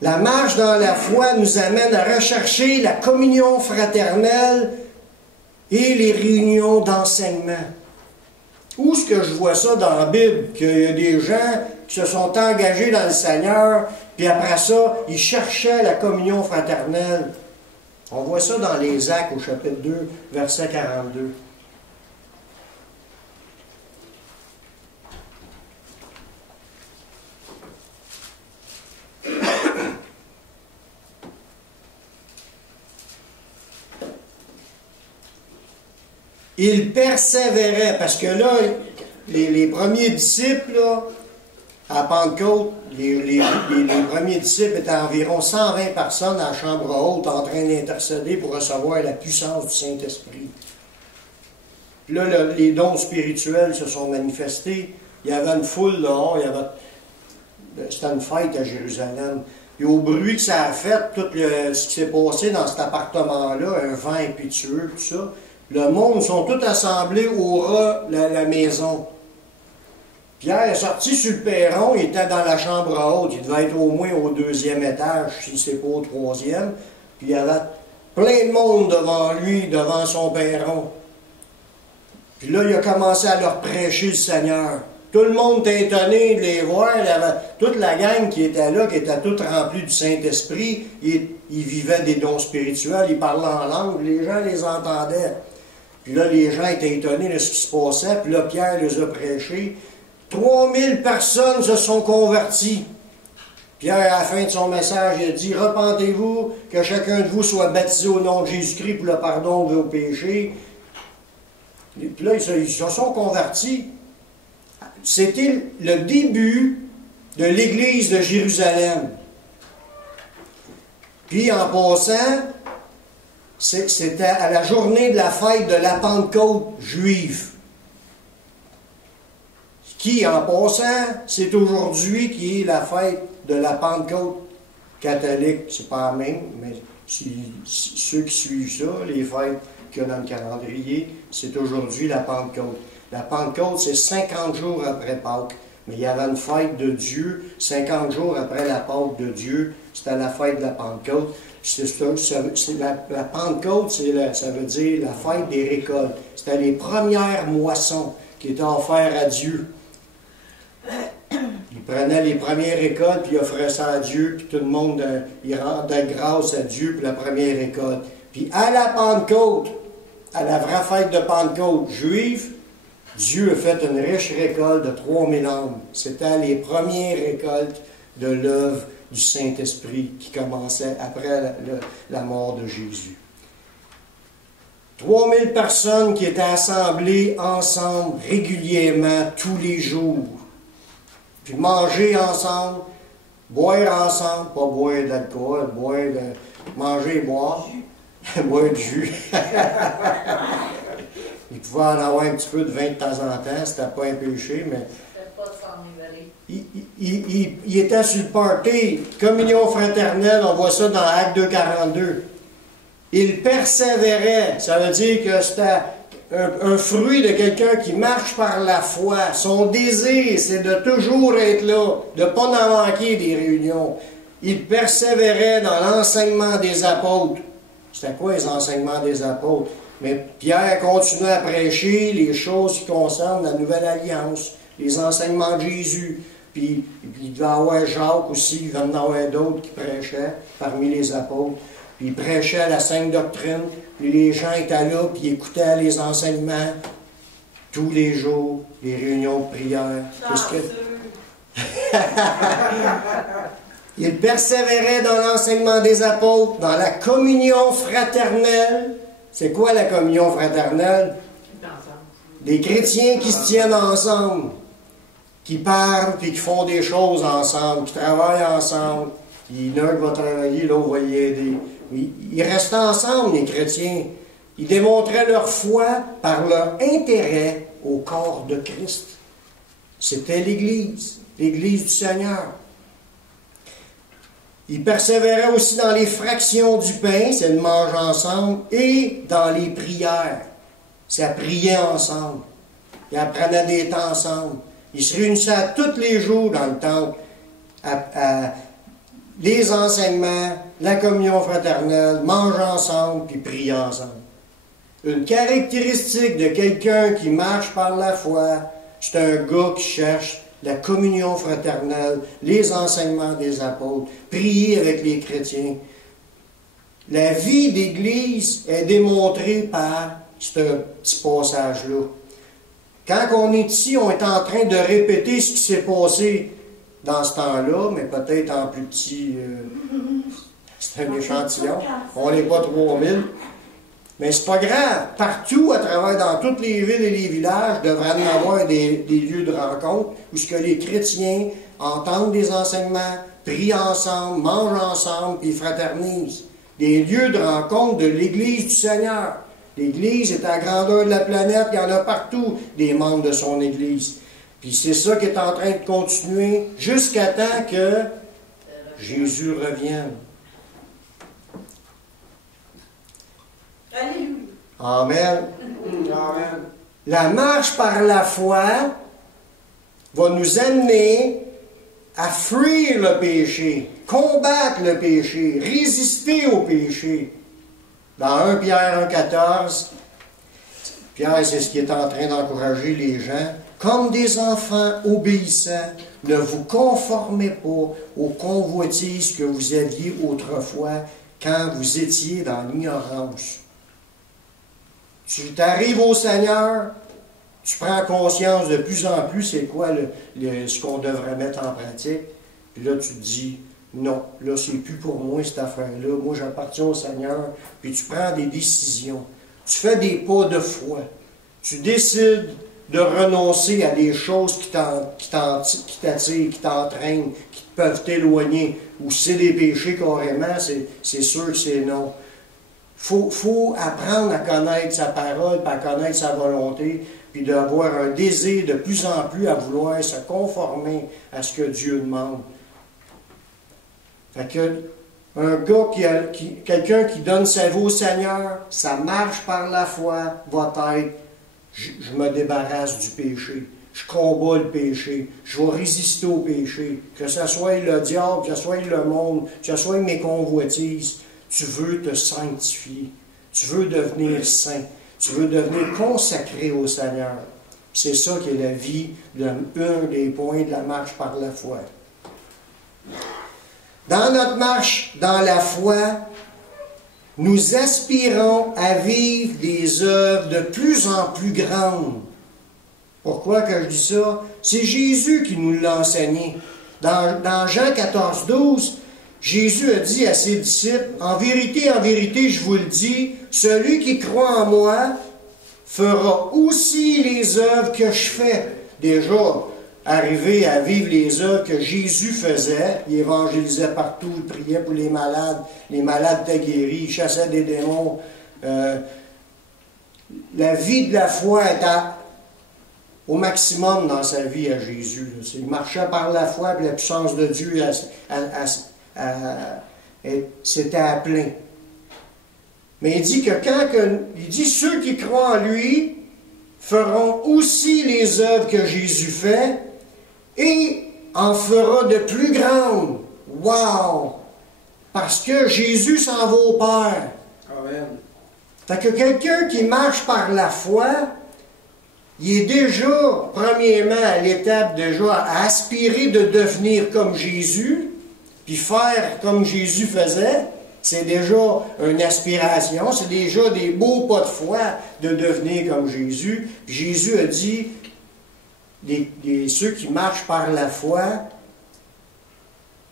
La marche dans la foi nous amène à rechercher la communion fraternelle et les réunions d'enseignement. Où est-ce que je vois ça dans la Bible? Qu'il y a des gens qui se sont engagés dans le Seigneur, puis après ça, ils cherchaient la communion fraternelle. On voit ça dans les Actes au chapitre 2, verset 42. Ils persévéraient, parce que là, les premiers disciples, là, à Pentecôte, les premiers disciples étaient environ 120 personnes à la chambre haute en train d'intercéder pour recevoir la puissance du Saint-Esprit. Là, les dons spirituels se sont manifestés. Il y avait une foule dehors, c'était une fête à Jérusalem. Et au bruit que ça a fait, ce qui s'est passé dans cet appartement-là, un vent impétueux, tout ça, le monde sont tous assemblés au ras la maison. Pierre est sorti sur le perron, il était dans la chambre haute, il devait être au moins au 2e étage, si ce n'est pas au 3e. Puis il y avait plein de monde devant lui, devant son perron. Puis là, il a commencé à leur prêcher le Seigneur. Tout le monde était étonné de les voir. Il y avait toute la gang qui était là, qui était toute remplie du Saint-Esprit. Ils vivaient des dons spirituels, ils parlaient en langue, les gens les entendaient. Puis là, les gens étaient étonnés de ce qui se passait. Puis là, Pierre les a prêchés. 3000 personnes se sont converties. Pierre, à la fin de son message, il a dit « Repentez-vous, que chacun de vous soit baptisé au nom de Jésus-Christ pour le pardon de vos péchés. » Puis là, ils se sont convertis. C'était le début de l'Église de Jérusalem. Puis, en passant, c'était à la journée de la fête de la Pentecôte juive. Qui, en passant, c'est aujourd'hui qui est la fête de la Pentecôte catholique. C'est pas la même, mais ceux qui suivent ça, les fêtes qu'il y a dans le calendrier, c'est aujourd'hui la Pentecôte. La Pentecôte, c'est 50 jours après Pâques. Mais il y avait une fête de Dieu, 50 jours après la Pâque de Dieu, c'était la fête de la Pentecôte. La Pentecôte, ça veut dire la fête des récoltes. C'était les premières moissons qui étaient offertes à Dieu. Il prenait les premières récoltes, puis il offrait ça à Dieu, puis tout le monde, il rendait grâce à Dieu pour la première récolte. Puis à la Pentecôte, à la vraie fête de Pentecôte juive, Dieu a fait une riche récolte de 3000 âmes. C'était les premières récoltes de l'œuvre du Saint-Esprit qui commençait après la mort de Jésus. 3000 personnes qui étaient assemblées ensemble régulièrement tous les jours. Puis manger ensemble, boire ensemble, pas boire d'alcool, manger et boire, boire du jus. Il pouvait en avoir un petit peu de vin de temps en temps, c'était pas un péché, mais il était sur le party, communion fraternelle, on voit ça dans Acte 2,42. Il persévérait, ça veut dire que c'était un fruit de quelqu'un qui marche par la foi. Son désir, c'est de toujours être là, de ne pas en manquer des réunions. Il persévérait dans l'enseignement des apôtres. C'était quoi les enseignements des apôtres? Mais Pierre continue à prêcher les choses qui concernent la Nouvelle Alliance, les enseignements de Jésus. Puis il devait y avoir Jacques aussi, il devait y en avoir d'autres qui prêchaient parmi les apôtres. Puis il prêchait la Sainte Doctrine, puis les gens étaient là, puis ils écoutaient les enseignements tous les jours, les réunions de prière. Il persévérait dans l'enseignement des apôtres, dans la communion fraternelle. C'est quoi la communion fraternelle? Des chrétiens qui se tiennent ensemble, qui parlent puis qui font des choses ensemble, qui travaillent ensemble. L'un va travailler, l'autre va y aider. Ils restaient ensemble, les chrétiens. Ils démontraient leur foi par leur intérêt au corps de Christ. C'était l'Église du Seigneur. Ils persévéraient aussi dans les fractions du pain, c'est le manger ensemble, et dans les prières. Ça priait ensemble. Ils apprenaient des temps ensemble. Ils se réunissaient tous les jours dans le temple à les enseignements, la communion fraternelle, manger ensemble, puis prier ensemble. Une caractéristique de quelqu'un qui marche par la foi, c'est un gars qui cherche la communion fraternelle, les enseignements des apôtres, prier avec les chrétiens. La vie d'Église est démontrée par ce petit passage-là. Quand on est ici, on est en train de répéter ce qui s'est passé dans ce temps-là, mais peut-être en plus petit. C'est un échantillon. On n'est pas 3000. Mais c'est pas grave. Partout, à travers, dans toutes les villes et les villages, devrait y avoir des lieux de rencontre où ce que les chrétiens entendent des enseignements, prient ensemble, mangent ensemble, puis fraternisent. Des lieux de rencontre de l'Église du Seigneur. L'Église est à la grandeur de la planète, il y en a partout des membres de son Église. Puis c'est ça qui est en train de continuer jusqu'à temps que Jésus revienne. Alléluia. Amen. Amen. La marche par la foi va nous amener à fuir le péché, combattre le péché, résister au péché. Dans 1 Pierre 1,14, Pierre, c'est ce qui est en train d'encourager les gens. Comme des enfants obéissants, ne vous conformez pas aux convoitises que vous aviez autrefois quand vous étiez dans l'ignorance. Tu arrives au Seigneur, tu prends conscience de plus en plus c'est quoi ce qu'on devrait mettre en pratique. Puis là, tu te dis, non, là, c'est plus pour moi cette affaire-là. Moi, j'appartiens au Seigneur. Puis tu prends des décisions. Tu fais des pas de foi. Tu décides de renoncer à des choses qui t'attirent, qui t'entraînent, qui peuvent t'éloigner. Ou si c'est des péchés carrément, c'est sûr que c'est non. Faut apprendre à connaître sa parole, puis à connaître sa volonté, puis d'avoir un désir de plus en plus à vouloir se conformer à ce que Dieu demande. Fait que un gars quelqu'un qui donne sa vie au Seigneur, sa marche par la foi va être je me débarrasse du péché, je combats le péché, je vais résister au péché, que ce soit le diable, que ce soit le monde, que ce soit mes convoitises. Tu veux te sanctifier, tu veux devenir saint, tu veux devenir consacré au Seigneur. C'est ça qui est la vie, un des points de la marche par la foi. Dans notre marche dans la foi, nous aspirons à vivre des œuvres de plus en plus grandes. Pourquoi que je dis ça? C'est Jésus qui nous l'a enseigné. Dans Jean 14, 12, Jésus a dit à ses disciples, en vérité, je vous le dis, celui qui croit en moi fera aussi les œuvres que je fais. Déjà, arrivé à vivre les œuvres que Jésus faisait, il évangélisait partout, il priait pour les malades étaient guéris, il chassait des démons. La vie de la foi était au maximum dans sa vie à Jésus. Il marchait par la foi, puis la puissance de Dieu c'était à plein. Mais il dit que il dit ceux qui croient en lui feront aussi les œuvres que Jésus fait et en fera de plus grandes. Wow! Parce que Jésus s'en va au Père. Amen. Fait que quelqu'un qui marche par la foi, il est déjà, premièrement, à l'étape déjà, à aspirer de devenir comme Jésus, puis faire comme Jésus faisait. C'est déjà une aspiration, c'est déjà des beaux pas de foi de devenir comme Jésus. Puis Jésus a dit, ceux qui marchent par la foi,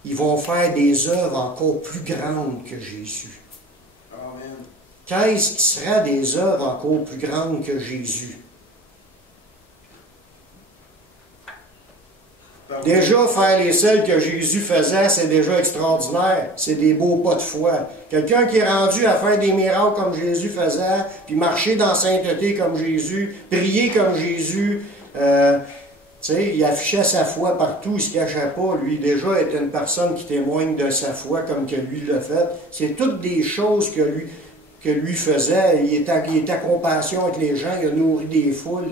ils vont faire des œuvres encore plus grandes que Jésus. Amen. Qu'est-ce qui sera des œuvres encore plus grandes que Jésus? Déjà, faire les celles que Jésus faisait, c'est déjà extraordinaire. C'est des beaux pas de foi. Quelqu'un qui est rendu à faire des miracles comme Jésus faisait, puis marcher dans la sainteté comme Jésus, prier comme Jésus, il affichait sa foi partout, il ne se cachait pas. Lui, déjà, était une personne qui témoigne de sa foi comme que lui l'a fait. C'est toutes des choses que lui faisait. Il était à compassion avec les gens, il a nourri des foules,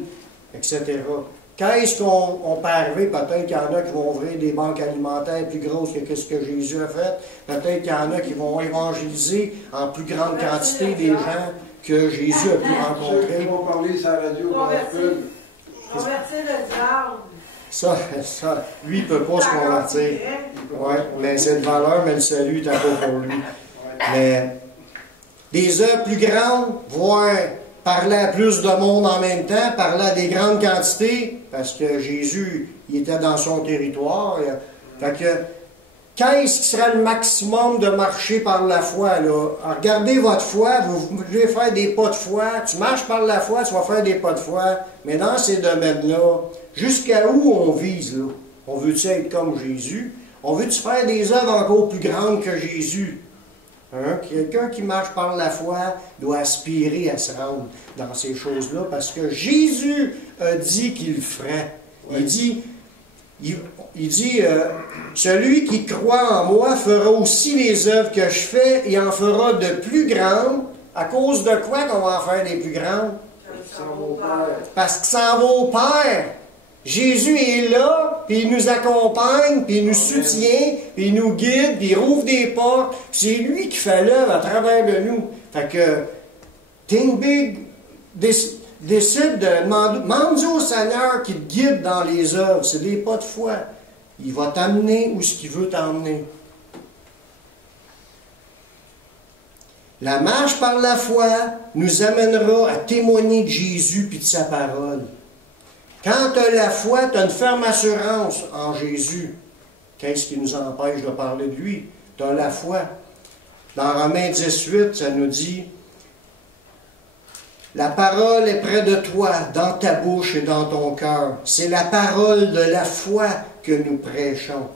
etc. Qu'est-ce qu'on peut arriver? Peut-être qu'il y en a qui vont ouvrir des banques alimentaires plus grosses que ce que Jésus a fait. Peut-être qu'il y en a qui vont évangéliser en plus grande quantité des gens que Jésus a pu rencontrer. Ceux qui vont parler sur la radio, convertir le diable. Ça, lui, il ne peut pas se convertir. Oui, mais c'est de valeur, mais le salut n'est pas pour lui. Mais des œuvres plus grandes, voire parler à plus de monde en même temps, parler à des grandes quantités, parce que Jésus, il était dans son territoire. Fait que, qu'est-ce qui sera le maximum de marcher par la foi, là? Alors, regardez votre foi, vous voulez faire des pas de foi, tu marches par la foi, tu vas faire des pas de foi, mais dans ces domaines-là, jusqu'à où on vise, là? On veut-tu être comme Jésus? On veut-tu faire des œuvres encore plus grandes que Jésus? Hein? Quelqu'un qui marche par la foi doit aspirer à se rendre dans ces choses-là parce que Jésus a dit qu'il le ferait. Oui. Il dit celui qui croit en moi fera aussi les œuvres que je fais et en fera de plus grandes. À cause de quoi qu'on va en faire des plus grandes? Parce qu'il s'en va au Père. Jésus est là, puis il nous accompagne, puis il nous soutient, puis il nous guide, puis il rouvre des portes. C'est lui qui fait l'œuvre à travers de nous. Fait que, think big, décide de demander au Seigneur qui te guide dans les œuvres. C'est des pas de foi. Il va t'amener où ce qu'il veut t'emmener. La marche par la foi nous amènera à témoigner de Jésus puis de sa parole. Quand tu as la foi, tu as une ferme assurance en Jésus. Qu'est-ce qui nous empêche de parler de lui? Tu as la foi. Dans Romains 18, ça nous dit « La parole est près de toi, dans ta bouche et dans ton cœur. C'est la parole de la foi que nous prêchons. »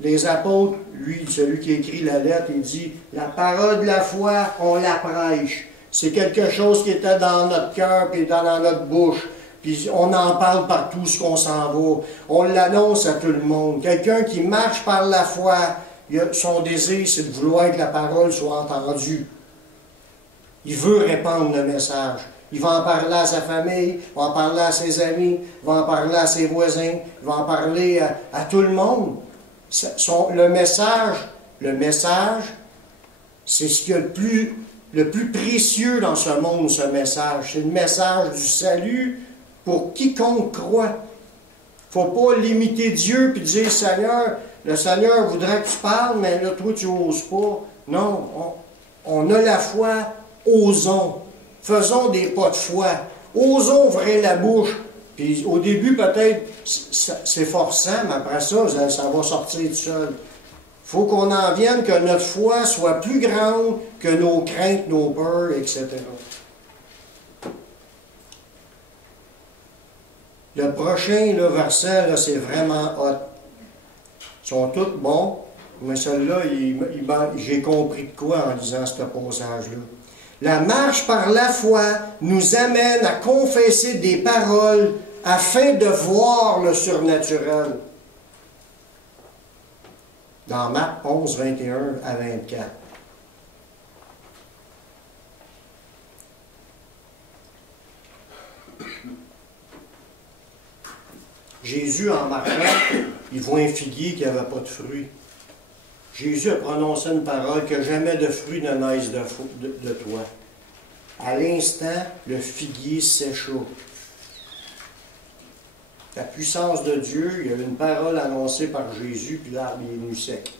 Les apôtres, lui, celui qui écrit la lettre, il dit « La parole de la foi, on la prêche. » C'est quelque chose qui était dans notre cœur et dans notre bouche. Puis on en parle partout ce qu'on s'en va. On l'annonce à tout le monde. Quelqu'un qui marche par la foi, son désir, c'est de vouloir que la parole soit entendue. Il veut répandre le message. Il va en parler à sa famille, il va en parler à ses amis, il va en parler à ses voisins, il va en parler à tout le monde. Le message, c'est ce qu'il y a le plus précieux dans ce monde, ce message. C'est le message du salut pour quiconque croit. Il ne faut pas limiter Dieu et dire, Seigneur, le Seigneur voudrait que tu parles, mais là, toi, tu n'oses pas. Non, on a la foi, osons. Faisons des pas de foi. Osons ouvrir la bouche. Puis au début, peut-être, c'est forçant, mais après ça, ça va sortir tout seul. Il faut qu'on en vienne que notre foi soit plus grande que nos craintes, nos peurs, etc. Le prochain verset, là, c'est vraiment hot. Ils sont tous bons, mais celui-là, j'ai compris de quoi en lisant ce passage-là. La marche par la foi nous amène à confesser des paroles afin de voir le surnaturel. Dans Marc 11, 21 à 24. Jésus, en marchant, il voit un figuier qui n'avait pas de fruits. Jésus a prononcé une parole que jamais de fruits ne naissent de toi. À l'instant, le figuier sécha. La puissance de Dieu, il y a une parole annoncée par Jésus, puis l'arbre est venu sec.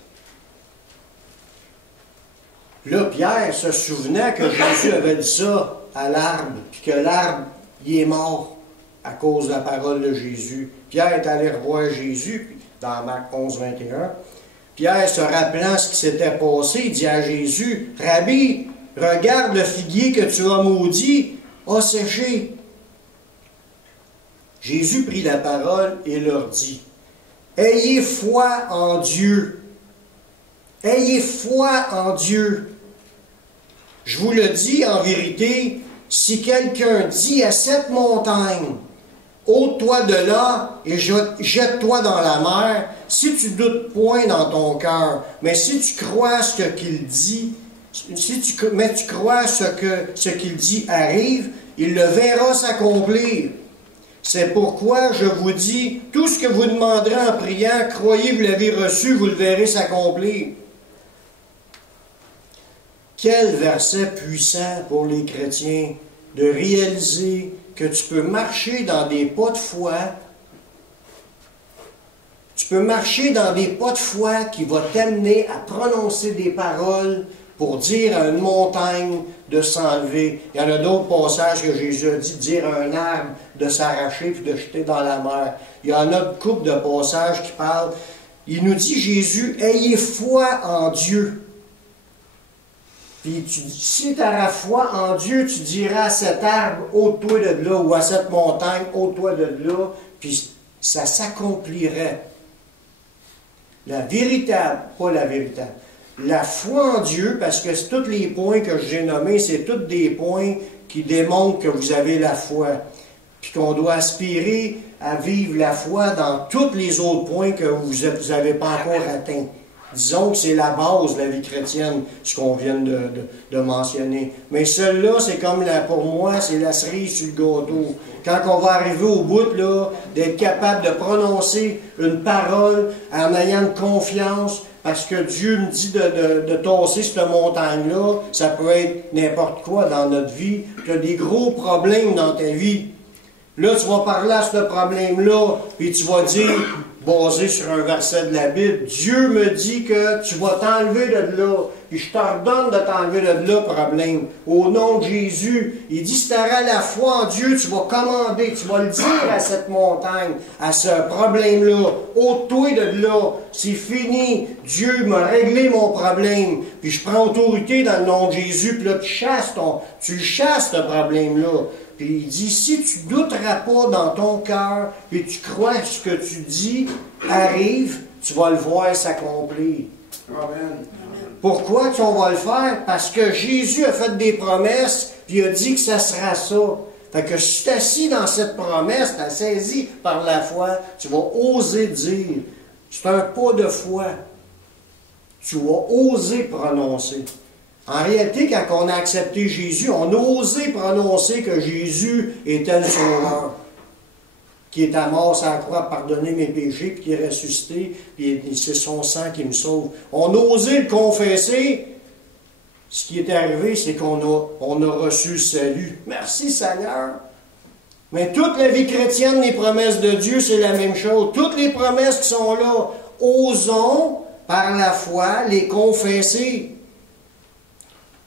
Là, Pierre se souvenait que Jésus avait dit ça à l'arbre, puis que l'arbre, il est mort à cause de la parole de Jésus. Pierre est allé revoir Jésus, puis dans Marc 11, 21. Pierre, se rappelant ce qui s'était passé, il dit à Jésus, « Rabbi, regarde le figuier que tu as maudit, a séché. » Jésus prit la parole et leur dit, « Ayez foi en Dieu. Ayez foi en Dieu. Je vous le dis en vérité, si quelqu'un dit à cette montagne, ôte-toi de là et jette-toi dans la mer, si tu doutes point dans ton cœur, mais si tu crois ce qu'il dit, mais tu crois ce qu'il dit arrive, il le verra s'accomplir. C'est pourquoi je vous dis, tout ce que vous demanderez en priant, croyez vous l'avez reçu, vous le verrez s'accomplir. » Quel verset puissant pour les chrétiens de réaliser que tu peux marcher dans des pas de foi. Tu peux marcher dans des pas de foi qui vont t'amener à prononcer des paroles pour dire à une montagne de s'enlever. Il y en a d'autres passages que Jésus a dit, dire à un arbre de s'arracher puis de jeter dans la mer. Il y en a une couple de passages qui parlent. Il nous dit, Jésus, ayez foi en Dieu. Puis si tu as la foi en Dieu, tu diras à cet arbre, ôte-toi de là, ou à cette montagne, ôte-toi de là, puis ça s'accomplirait. La véritable, pas la véritable, la foi en Dieu, parce que tous les points que j'ai nommés, c'est tous des points qui démontrent que vous avez la foi, puis qu'on doit aspirer à vivre la foi dans tous les autres points que vous n'avez pas encore atteints. Disons que c'est la base de la vie chrétienne, ce qu'on vient de mentionner. Mais celle-là, c'est comme, pour moi, c'est la cerise sur le gâteau. Quand on va arriver au bout, là, d'être capable de prononcer une parole en ayant de confiance, parce que Dieu me dit de tasser cette montagne-là, ça peut être n'importe quoi dans notre vie. Tu as des gros problèmes dans ta vie. Là, tu vas parler à ce problème-là, puis tu vas dire, basé sur un verset de la Bible, Dieu me dit que tu vas t'enlever de là, puis je t'ordonne de t'enlever de là, problème. Au nom de Jésus, il dit, si tu auras la foi en Dieu, tu vas commander, tu vas le dire à cette montagne, à ce problème-là, ôte-toi de là, c'est fini, Dieu m'a réglé mon problème, puis je prends autorité dans le nom de Jésus, puis là, tu chasses ce problème-là. Puis il dit, si tu ne douteras pas dans ton cœur, et tu crois que ce que tu dis arrive, tu vas le voir s'accomplir. Amen. Pourquoi on va le faire? Parce que Jésus a fait des promesses, puis il a dit que ça sera ça. Fait que si tu es assis dans cette promesse, tu as saisi par la foi, tu vas oser dire. C'est un pas de foi. Tu vas oser prononcer. En réalité, quand on a accepté Jésus, on a osé prononcer que Jésus était le Sauveur, qui est à mort sur la croix pour pardonner mes péchés, puis qui est ressuscité, puis c'est son sang qui me sauve. On a osé le confesser. Ce qui est arrivé, c'est qu'on a reçu le salut. Merci Seigneur. Mais toute la vie chrétienne, les promesses de Dieu, c'est la même chose. Toutes les promesses qui sont là, osons, par la foi, les confesser.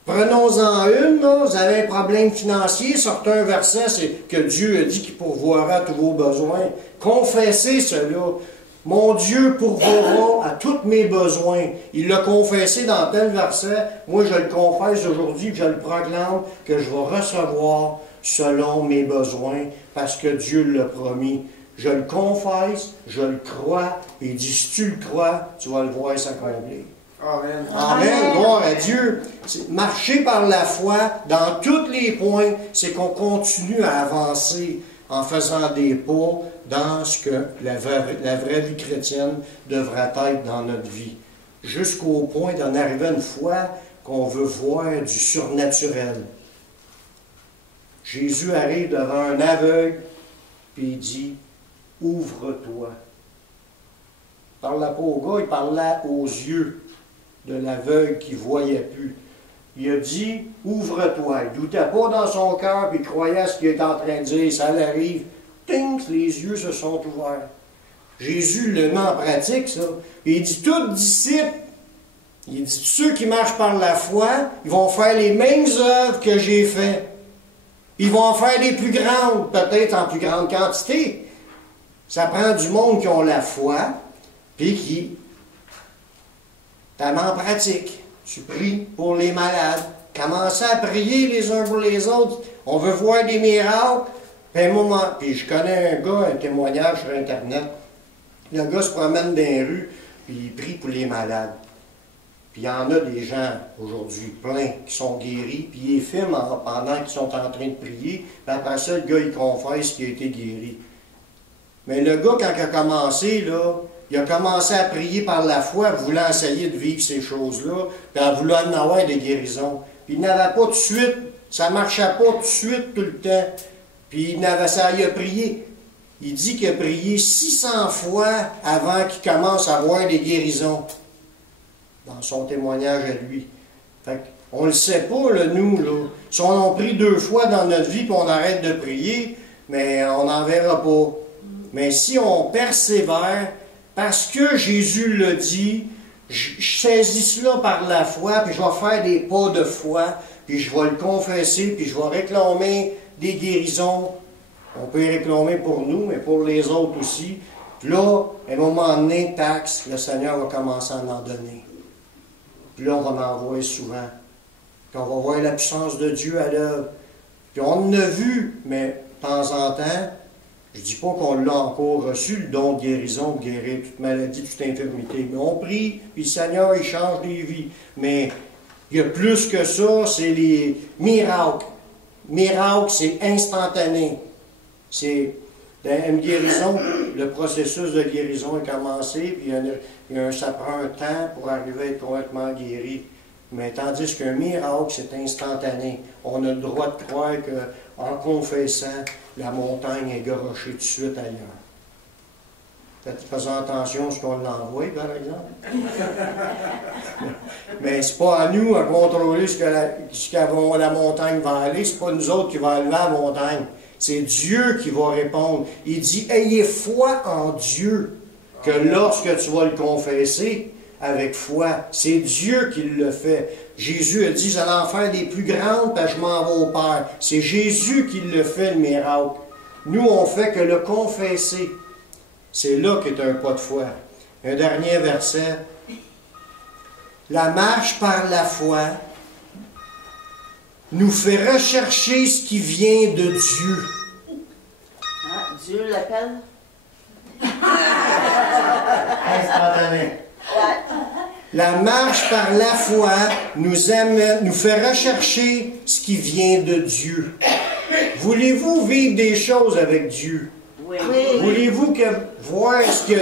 Prenons-en une, là, vous avez un problème financier, sortez un verset, c'est que Dieu a dit qu'il pourvoira tous vos besoins. Confessez cela. Mon Dieu pourvoira à tous mes besoins. Il l'a confessé dans tel verset. Moi, je le confesse aujourd'hui, je le proclame, que je vais recevoir selon mes besoins, parce que Dieu l'a promis. Je le confesse, je le crois, et il dit, si tu le crois, tu vas le voir s'accomplir. Amen. Amen. Gloire à Dieu. Marcher par la foi dans tous les points, c'est qu'on continue à avancer en faisant des pas dans ce que la vraie vie chrétienne devrait être dans notre vie. Jusqu'au point d'en arriver une fois qu'on veut voir du surnaturel. Jésus arrive devant un aveugle, puis il dit, « Ouvre-toi ». Il ne parlait pas au gars, il parlait aux yeux de l'aveugle qui ne voyait plus. Il a dit, ouvre-toi. Il ne doutait pas dans son cœur, puis il croyait à ce qu'il était en train de dire. Ça arrive. Ting, les yeux se sont ouverts. Jésus le met en pratique, ça. Et il dit, tout disciple, il dit, ceux qui marchent par la foi, ils vont faire les mêmes œuvres que j'ai fait. Ils vont en faire des plus grandes, peut-être en plus grande quantité. Ça prend du monde qui ont la foi, puis qui la met en pratique. Tu pries pour les malades. Commencez à prier les uns pour les autres. On veut voir des miracles. Puis, puis je connais un gars, un témoignage sur Internet. Le gars se promène dans les rues, puis il prie pour les malades. Puis il y en a des gens aujourd'hui, plein, qui sont guéris, puis ils filment pendant qu'ils sont en train de prier. Puis après ça, le gars, il confesse qu'il a été guéri. Mais le gars, quand il a commencé, là, il a commencé à prier par la foi, voulant essayer de vivre ces choses-là, puis en voulant en avoir des guérisons. Puis il n'avait pas tout de suite, ça ne marchait pas tout de suite, tout le temps. Puis il a prié. Il dit qu'il a prié 600 fois avant qu'il commence à avoir des guérisons. Dans son témoignage à lui. Fait on ne le sait pas, là, nous. Là. Si on en prie 2 fois dans notre vie et on arrête de prier, mais on n'en verra pas. Mais si on persévère, parce que Jésus l'a dit, je saisis cela par la foi, puis je vais faire des pas de foi, puis je vais le confesser, puis je vais réclamer des guérisons. On peut les réclamer pour nous, mais pour les autres aussi. Puis là, à un moment donné, taxe, le Seigneur va commencer à en donner. Puis là, on va en voir souvent. Puis on va voir la puissance de Dieu à l'œuvre. Puis on en a vu, mais de temps en temps, je ne dis pas qu'on l'a encore reçu, le don de guérison, de guérir toute maladie, toute infirmité. Mais on prie, puis le Seigneur, il change des vies. Mais il y a plus que ça, c'est les miracles. Miracle, c'est instantané. C'est une guérison, le processus de guérison est commencé, puis ça prend un temps pour arriver à être complètement guéri. Mais tandis qu'un miracle, c'est instantané. On a le droit de croire qu'en confessant, la montagne est garochée tout de suite ailleurs. Faisons attention à ce qu'on l'envoie, par exemple. Mais c'est pas à nous à contrôler jusqu'à la montagne va aller. C'est pas nous autres qui va aller à la montagne. C'est Dieu qui va répondre. Il dit, ayez foi en Dieu, que lorsque tu vas le confesser avec foi, c'est Dieu qui le fait. Jésus a dit, j'allais en faire des plus grandes, parce que je m'en vais au Père. C'est Jésus qui le fait, le miracle. Nous, on fait que le confesser. C'est là qu'est un pas de foi. Un dernier verset. La marche par la foi nous fait rechercher ce qui vient de Dieu. Ah, Dieu l'appelle? Instantané. Ouais. La marche par la foi nous fait rechercher ce qui vient de Dieu. Voulez-vous vivre des choses avec Dieu? Oui. Voulez-vous voir ce que...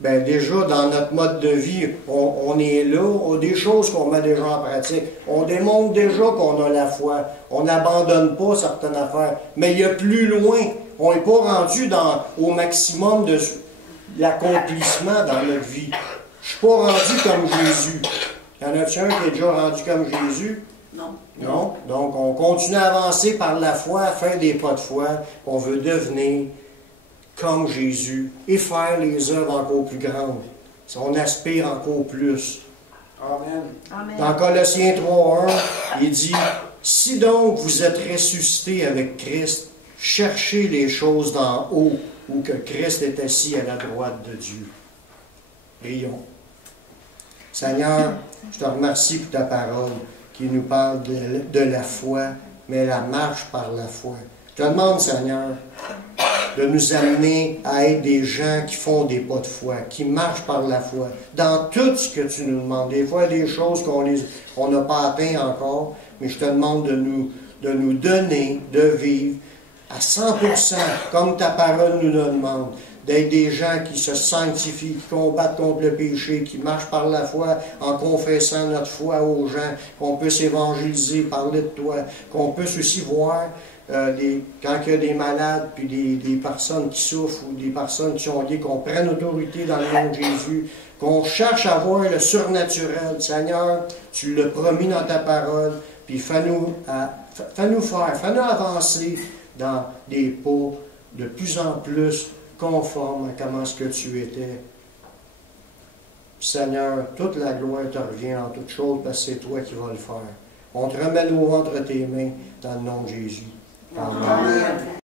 Bien, déjà, dans notre mode de vie, on est là, on a des choses qu'on met déjà en pratique. On démontre déjà qu'on a la foi. On n'abandonne pas certaines affaires. Mais il y a plus loin. On n'est pas rendu au maximum de l'accomplissement dans notre vie. Je ne suis pas rendu comme Jésus. Y en a-t-il un qui est déjà rendu comme Jésus? Non. Non. Donc, on continue à avancer par la foi, à faire des pas de foi. On veut devenir comme Jésus et faire les œuvres encore plus grandes. On aspire encore plus. Amen. Amen. Dans Colossiens 3:1, il dit, « Si donc vous êtes ressuscités avec Christ, cherchez les choses d'en haut, où que Christ est assis à la droite de Dieu. » Prions. Seigneur, je te remercie pour ta parole qui nous parle de la foi, mais la marche par la foi. Je te demande, Seigneur, de nous amener à être des gens qui font des pas de foi, qui marchent par la foi, dans tout ce que tu nous demandes. Des fois, des choses qu'on n'a pas atteint encore, mais je te demande de nous donner, de vivre à 100%, comme ta parole nous le demande, d'être des gens qui se sanctifient, qui combattent contre le péché, qui marchent par la foi en confessant notre foi aux gens, qu'on puisse évangéliser, parler de toi, qu'on puisse aussi voir quand il y a des malades, puis des personnes qui souffrent ou des personnes qui sont liées, qu'on prenne autorité dans le nom de Jésus, qu'on cherche à voir le surnaturel. Seigneur, tu l'as promis dans ta parole, puis fais-nous avancer dans des pas de plus en plus conformes à comment ce que tu étais. Seigneur, toute la gloire te revient en toutes choses, parce que c'est toi qui vas le faire. On te remet nos entre tes mains dans le nom de Jésus. Amen. Amen.